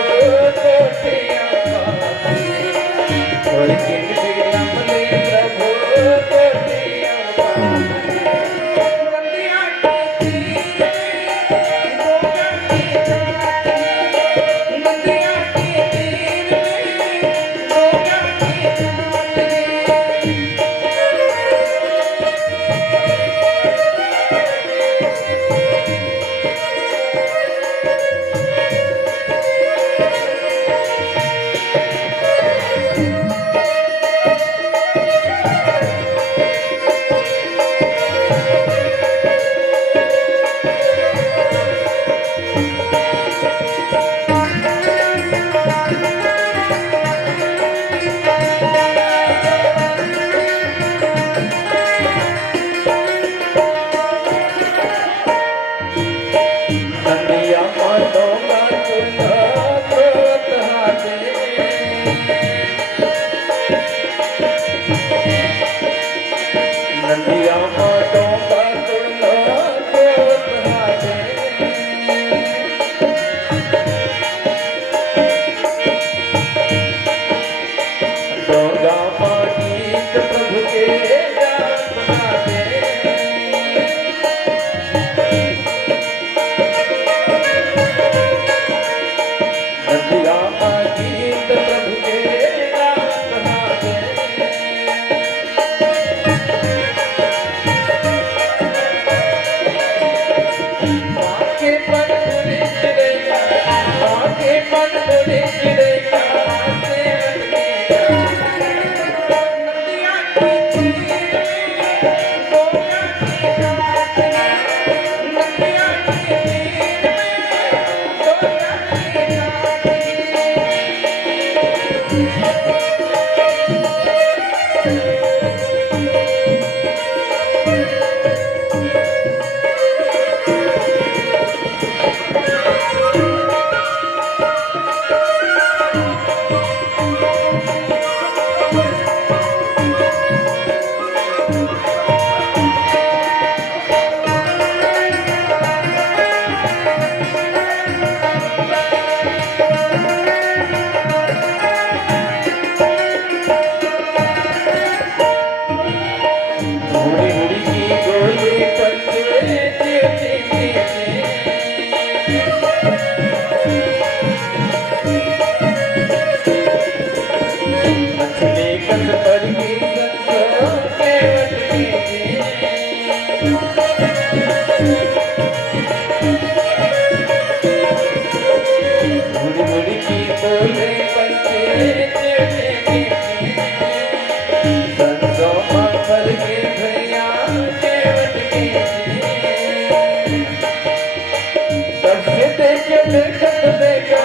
देखत देखा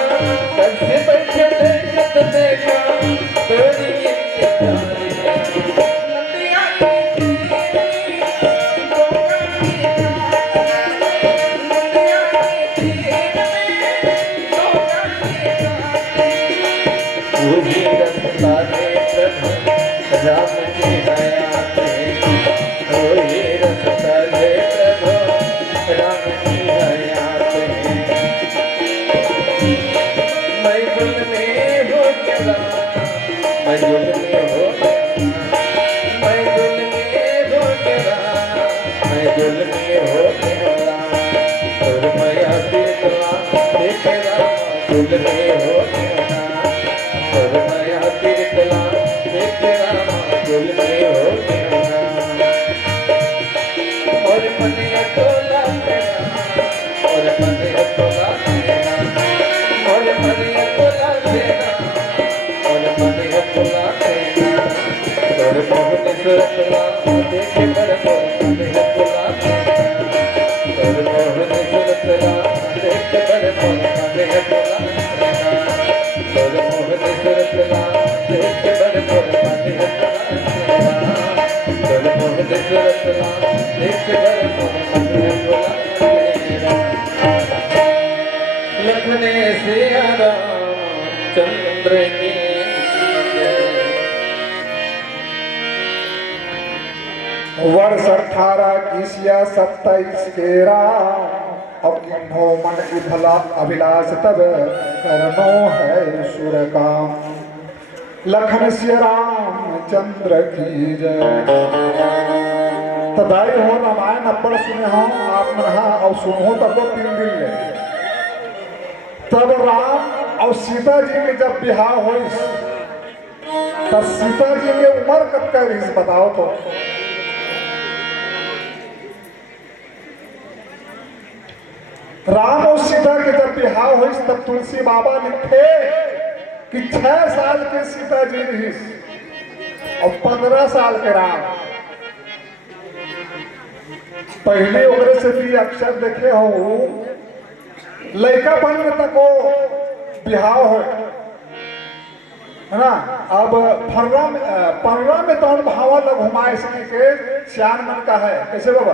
कब से बैठे देखत देखा तोरी इंतजार नदिया की तीर में डोका की घाट नदिया की तीर में डोका की घाट वही रास्ता रे प्रभु राम की दया से वही रास्ता रे प्रभु राम की दया से मैं गुल में हो गया मैं गुल में हो गया मैं गुल में हो गया मैं गुल में हो गया और माया दिखला देखला गुल में हो गया और माया दिखला देखला गुल में हो गया और मन अटोला तेरा और मन अटोला तेरा और मन अटोला तेरा और मन अटोला तेरा और मोहन सुरतला देखे पर मन अटोला तेरा और मोहन सुरतला देखे पर मन अटोला तेरा और मोहन सुरतला देखे पर मन अटोला तेरा और मोहन सुरतला देखे पर मन अटोला तेरा लखने सिया चंद्र की वर्ष 18 किसिया 27 के राम अब किन्हो मन की भला अभिलाष तब करनो है सुर काम लखन श्री राम चंद्र की जय। तो दाई हो रामायण अब्बड़ सुने हो आप महा और सुनो तब 3 दिन ले तब राम और सीता जी के जब बिहार हो तब सीता जी के उम्र कब का रही बताओ तो राम और सीता के जब बिहार हुई तब तुलसी बाबा लिखे कि 6 साल के सीता जी रही और 15 साल के राम। पहले ओकरे से भी अक्षर देखे हो लड़कापन में तक वो बिहार हो है ना। अब 15 में तो भावा लग घुमाए सके के श्यान मन का है कैसे बाबा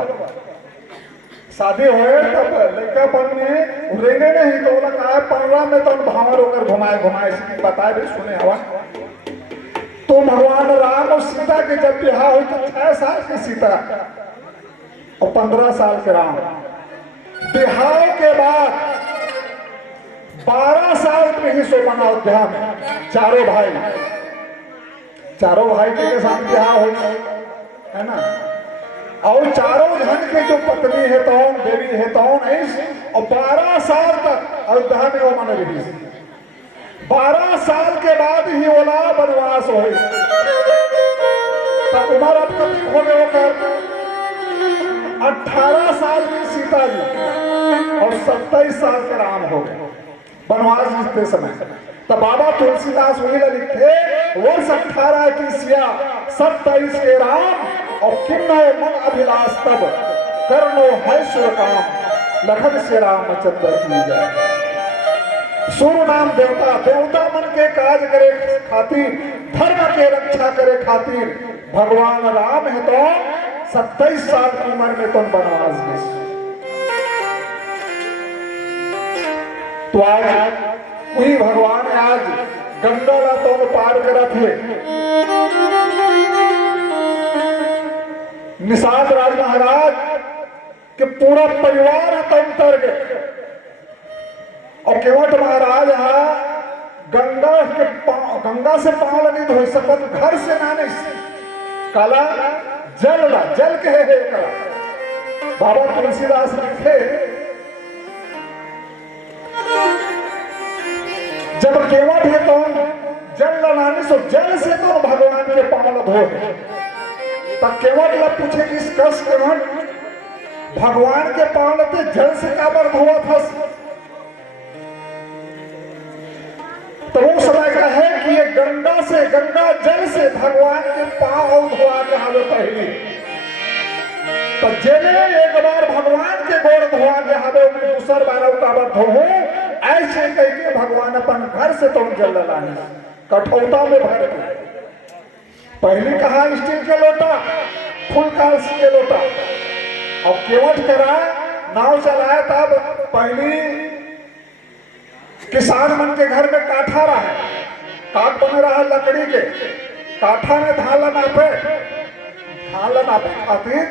शादी हुए तब लड़कापन में रेंगे नहीं तो बोला कहा 15 में तो भावर होकर घुमाए इसकी बताए भी सुने हवा। तो भगवान राम और सीता के जब बिहार हुई तो 6 साल की सीता और 15 साल के राम। बिहार के बाद 12 साल में ही सो बना अयोध्या में चारों भाई के साथ बिहार हुई है ना। और चारों जन के जो पत्नी है तौन देवी है तौन ऐसे और 12 साल तक अयोध्या में वो मन रही। 12 साल के बाद ही ओला वनवास हो तब उम्र अब तक हो गए होकर 18 साल की सीता जी और 27 साल के राम हो गए वनवास जितने समय। तब बाबा तुलसीदास वही लिखे वर्ष 18 की सिया 27 के राम और किन्नो मन अभिलाष तब करनो है सुर काम लखन से रामचंद्र की जय। सुर नाम देवता मन के काज करे खातिर धर्म के रक्षा करे खातिर भगवान राम है तो 27 साल की उम्र में तुम वनवास गए। तो आज वही भगवान आज गंगा ला तो पार करा थे। निषाद राज महाराज के पूरा परिवार तम तर गए और केवट महाराज गंगा से पाल नहीं धो सकत घर से ना नहीं काला जल के है कला। बाबा तुलसीदास लिखे जब केवट है तो जल लाने से जल से तो भगवान के पाल धो तब केवट ला पूछे कि इस कष्ट केवट भगवान के पांव लेते जल से काबर धोआ था। तो वो समय का है कि ये गंगा जल से भगवान के पांव धोआ के हावे पहली। तो जेने एक बार भगवान के गोड़ धोआ के हावे दूसर बार काबर धो ऐसे करके भगवान अपन घर से तुम जल लाने कठौता में भर के। पहली कहा स्टील के लोटा, फुल कांस के लोटा। अब केवट करा नाव चलाया, तब पहली किसान मन के घर में काठा रहा, काट बने रहा लकड़ी के, काठा में धाला नापे खातिर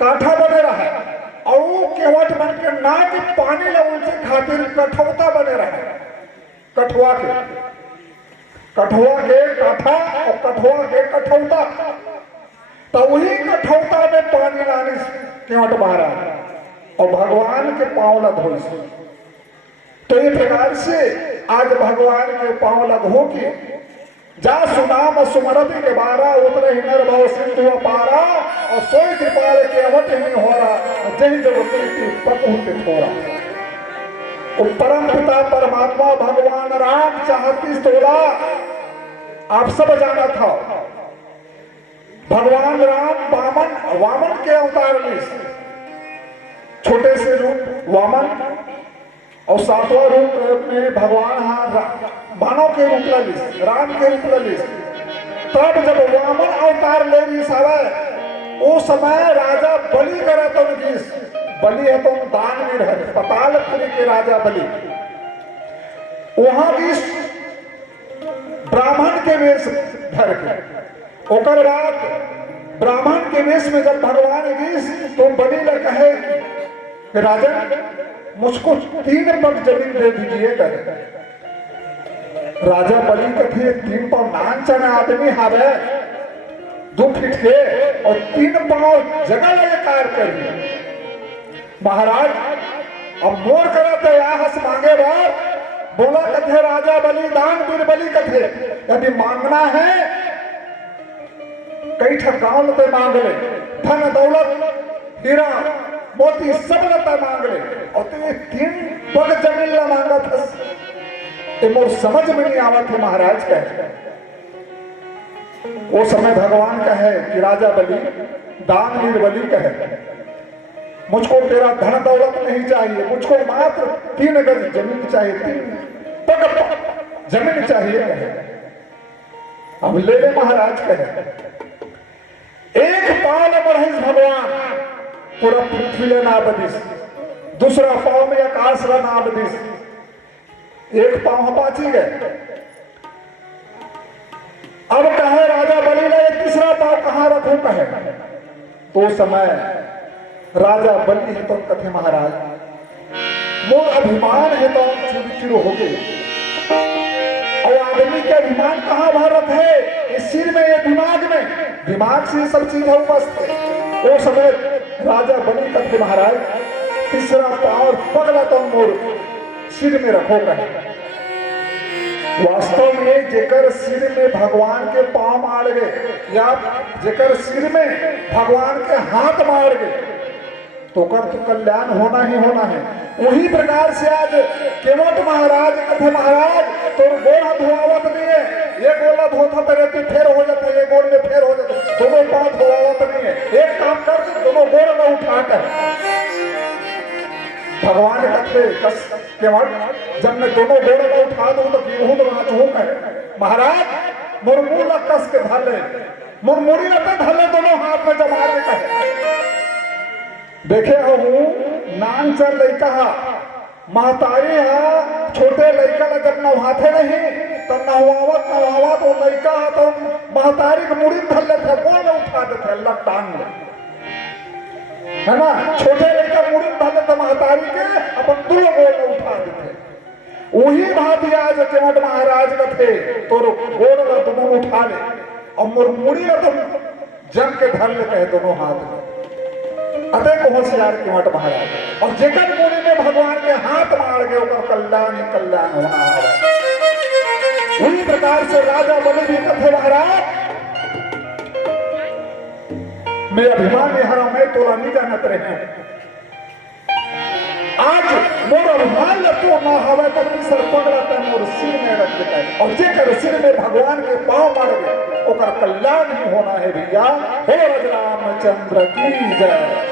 काठा बने रहा, और केवट मन के नाक पानी लगल से खातिर कठौता बने रहा, कठुआ के काठा और कठुआ के कठौता। तो वही कठौता में पानी लाने केवट मारा और भगवान के पांव लधो। तो ये प्रकार से आज भगवान के पांव लधो की जा सुनाम सुमरति के बारा उतरे हिनर भाव सिंधु पारा और सोई कृपाल के अवत नहीं हो रहा जय जगती की पकुत थोड़ा। परम पिता परमात्मा भगवान राम चाहती तोड़ा आप सब जाना था। भगवान राम वामन के अवतार में छोटे से रूप वामन और सातवां रूप में भगवान मानव के रूप ललिस, राम के रूप ललिस। तब जब वामन अवतार ले रही सावे उस समय राजा बलि करे तो बलि है तो दान में रहे पतालपुरी के राजा बलि वहां भी ब्राह्मण के वेश धर के। ओकर बाद ब्राह्मण के वेश में जब भगवान गीस तो बलि ने कहे कि राजन मुझको 3 पग जमीन दे दीजिए करे। राजा बलि कथे 3 पाव नान चना आदमी हावे 2 फीट के और 3 पाव जगह लगे कार करिए। महाराज अब मोर करते हस मांगे बार बोला कथे राजा बलि दान वीर बलि कथे यदि मांगना है कई ठगाव लते मांग ले धन दौलत हीरा मोती सब लता मांग ले और ते 3 पग जमीन ला मांगा था। ये मोर समझ में नहीं आवा थे महाराज कहे। वो समय भगवान कहे कि राजा बलि दान वीर बलि कहे मुझको तेरा धन दौलत नहीं चाहिए, मुझको मात्र 3 गज जमीन चाहिए, 3 पग जमीन चाहिए कहे। अब ले ले महाराज कहे। एक पाल बढ़िस भगवान पूरा पृथ्वी ले ना बदिस, दूसरा पाव में आकाश ला ना बदिस, एक पाव पाची गए। अब कहे राजा बलि ने तीसरा पाव कहां रखूं कहे। तो समय राजा बलि है तो कथे महाराज मोर अभिमान है तो चूर हो गए और आदमी के अभिमान कहाँ भारत है इस सिर में ये दिमाग से सब चीज है मस्त। वो समय राजा बलि कथे महाराज तीसरा पाव पगला तो मोर सिर में रखो कहे। वास्तव में जेकर सिर में भगवान के पांव मार गए या जेकर सिर में भगवान के हाथ मार गए तो कर तो कल्याण होना ही होना है। वही प्रकार से आज केवट महाराज कथे महाराज तोर गोड़ धोआवत नहीं है, ये गोला धोता तेरे तू फेर हो जाता है, ये गोड़ में फेर हो जाता है, दोनों पांव धोआवत नहीं है। एक काम कर दो दोनों गोड़ में उठाकर भगवान कथे कस केवट जब मैं दोनों गोड़ में उठा दूं तो बहुत राजू कहे महाराज मुरमुर कस के धले मुरमुरी लते धले दोनों हाथ में जमा के कहे। देखे हूँ नान चल लड़का महतारी छोटे लड़का जब नहाते नहीं तो नहवावत वो लड़का तो महतारी के मुड़ी धर लेते गोल उठा देते लटांग है ना। छोटे लड़का मुड़ी धर लेते महतारी के अपन 2 गोल उठा देते। वही बात आज केवट महाराज का थे तो गोल दोनों उठा ले और मुड़ी तो जम के धर लेते हैं दोनों हाथ में। अतः को होशियार केवट महाराज और जेकर मुड़ी में भगवान के हाथ मार गए और कल्याण ही कल्याण होना है। उसी प्रकार से राजा बलि भी कथे महाराज मैं अभिमान हरा मैं तोला नहीं जानत रहे आज मोर अभिमान तो ना हवा तो सर पकड़ता मोर सिर में रख देता है और जेकर सिर में भगवान के पांव मार गए और कल्याण ही होना है भैया। हो रामचंद्र की जय।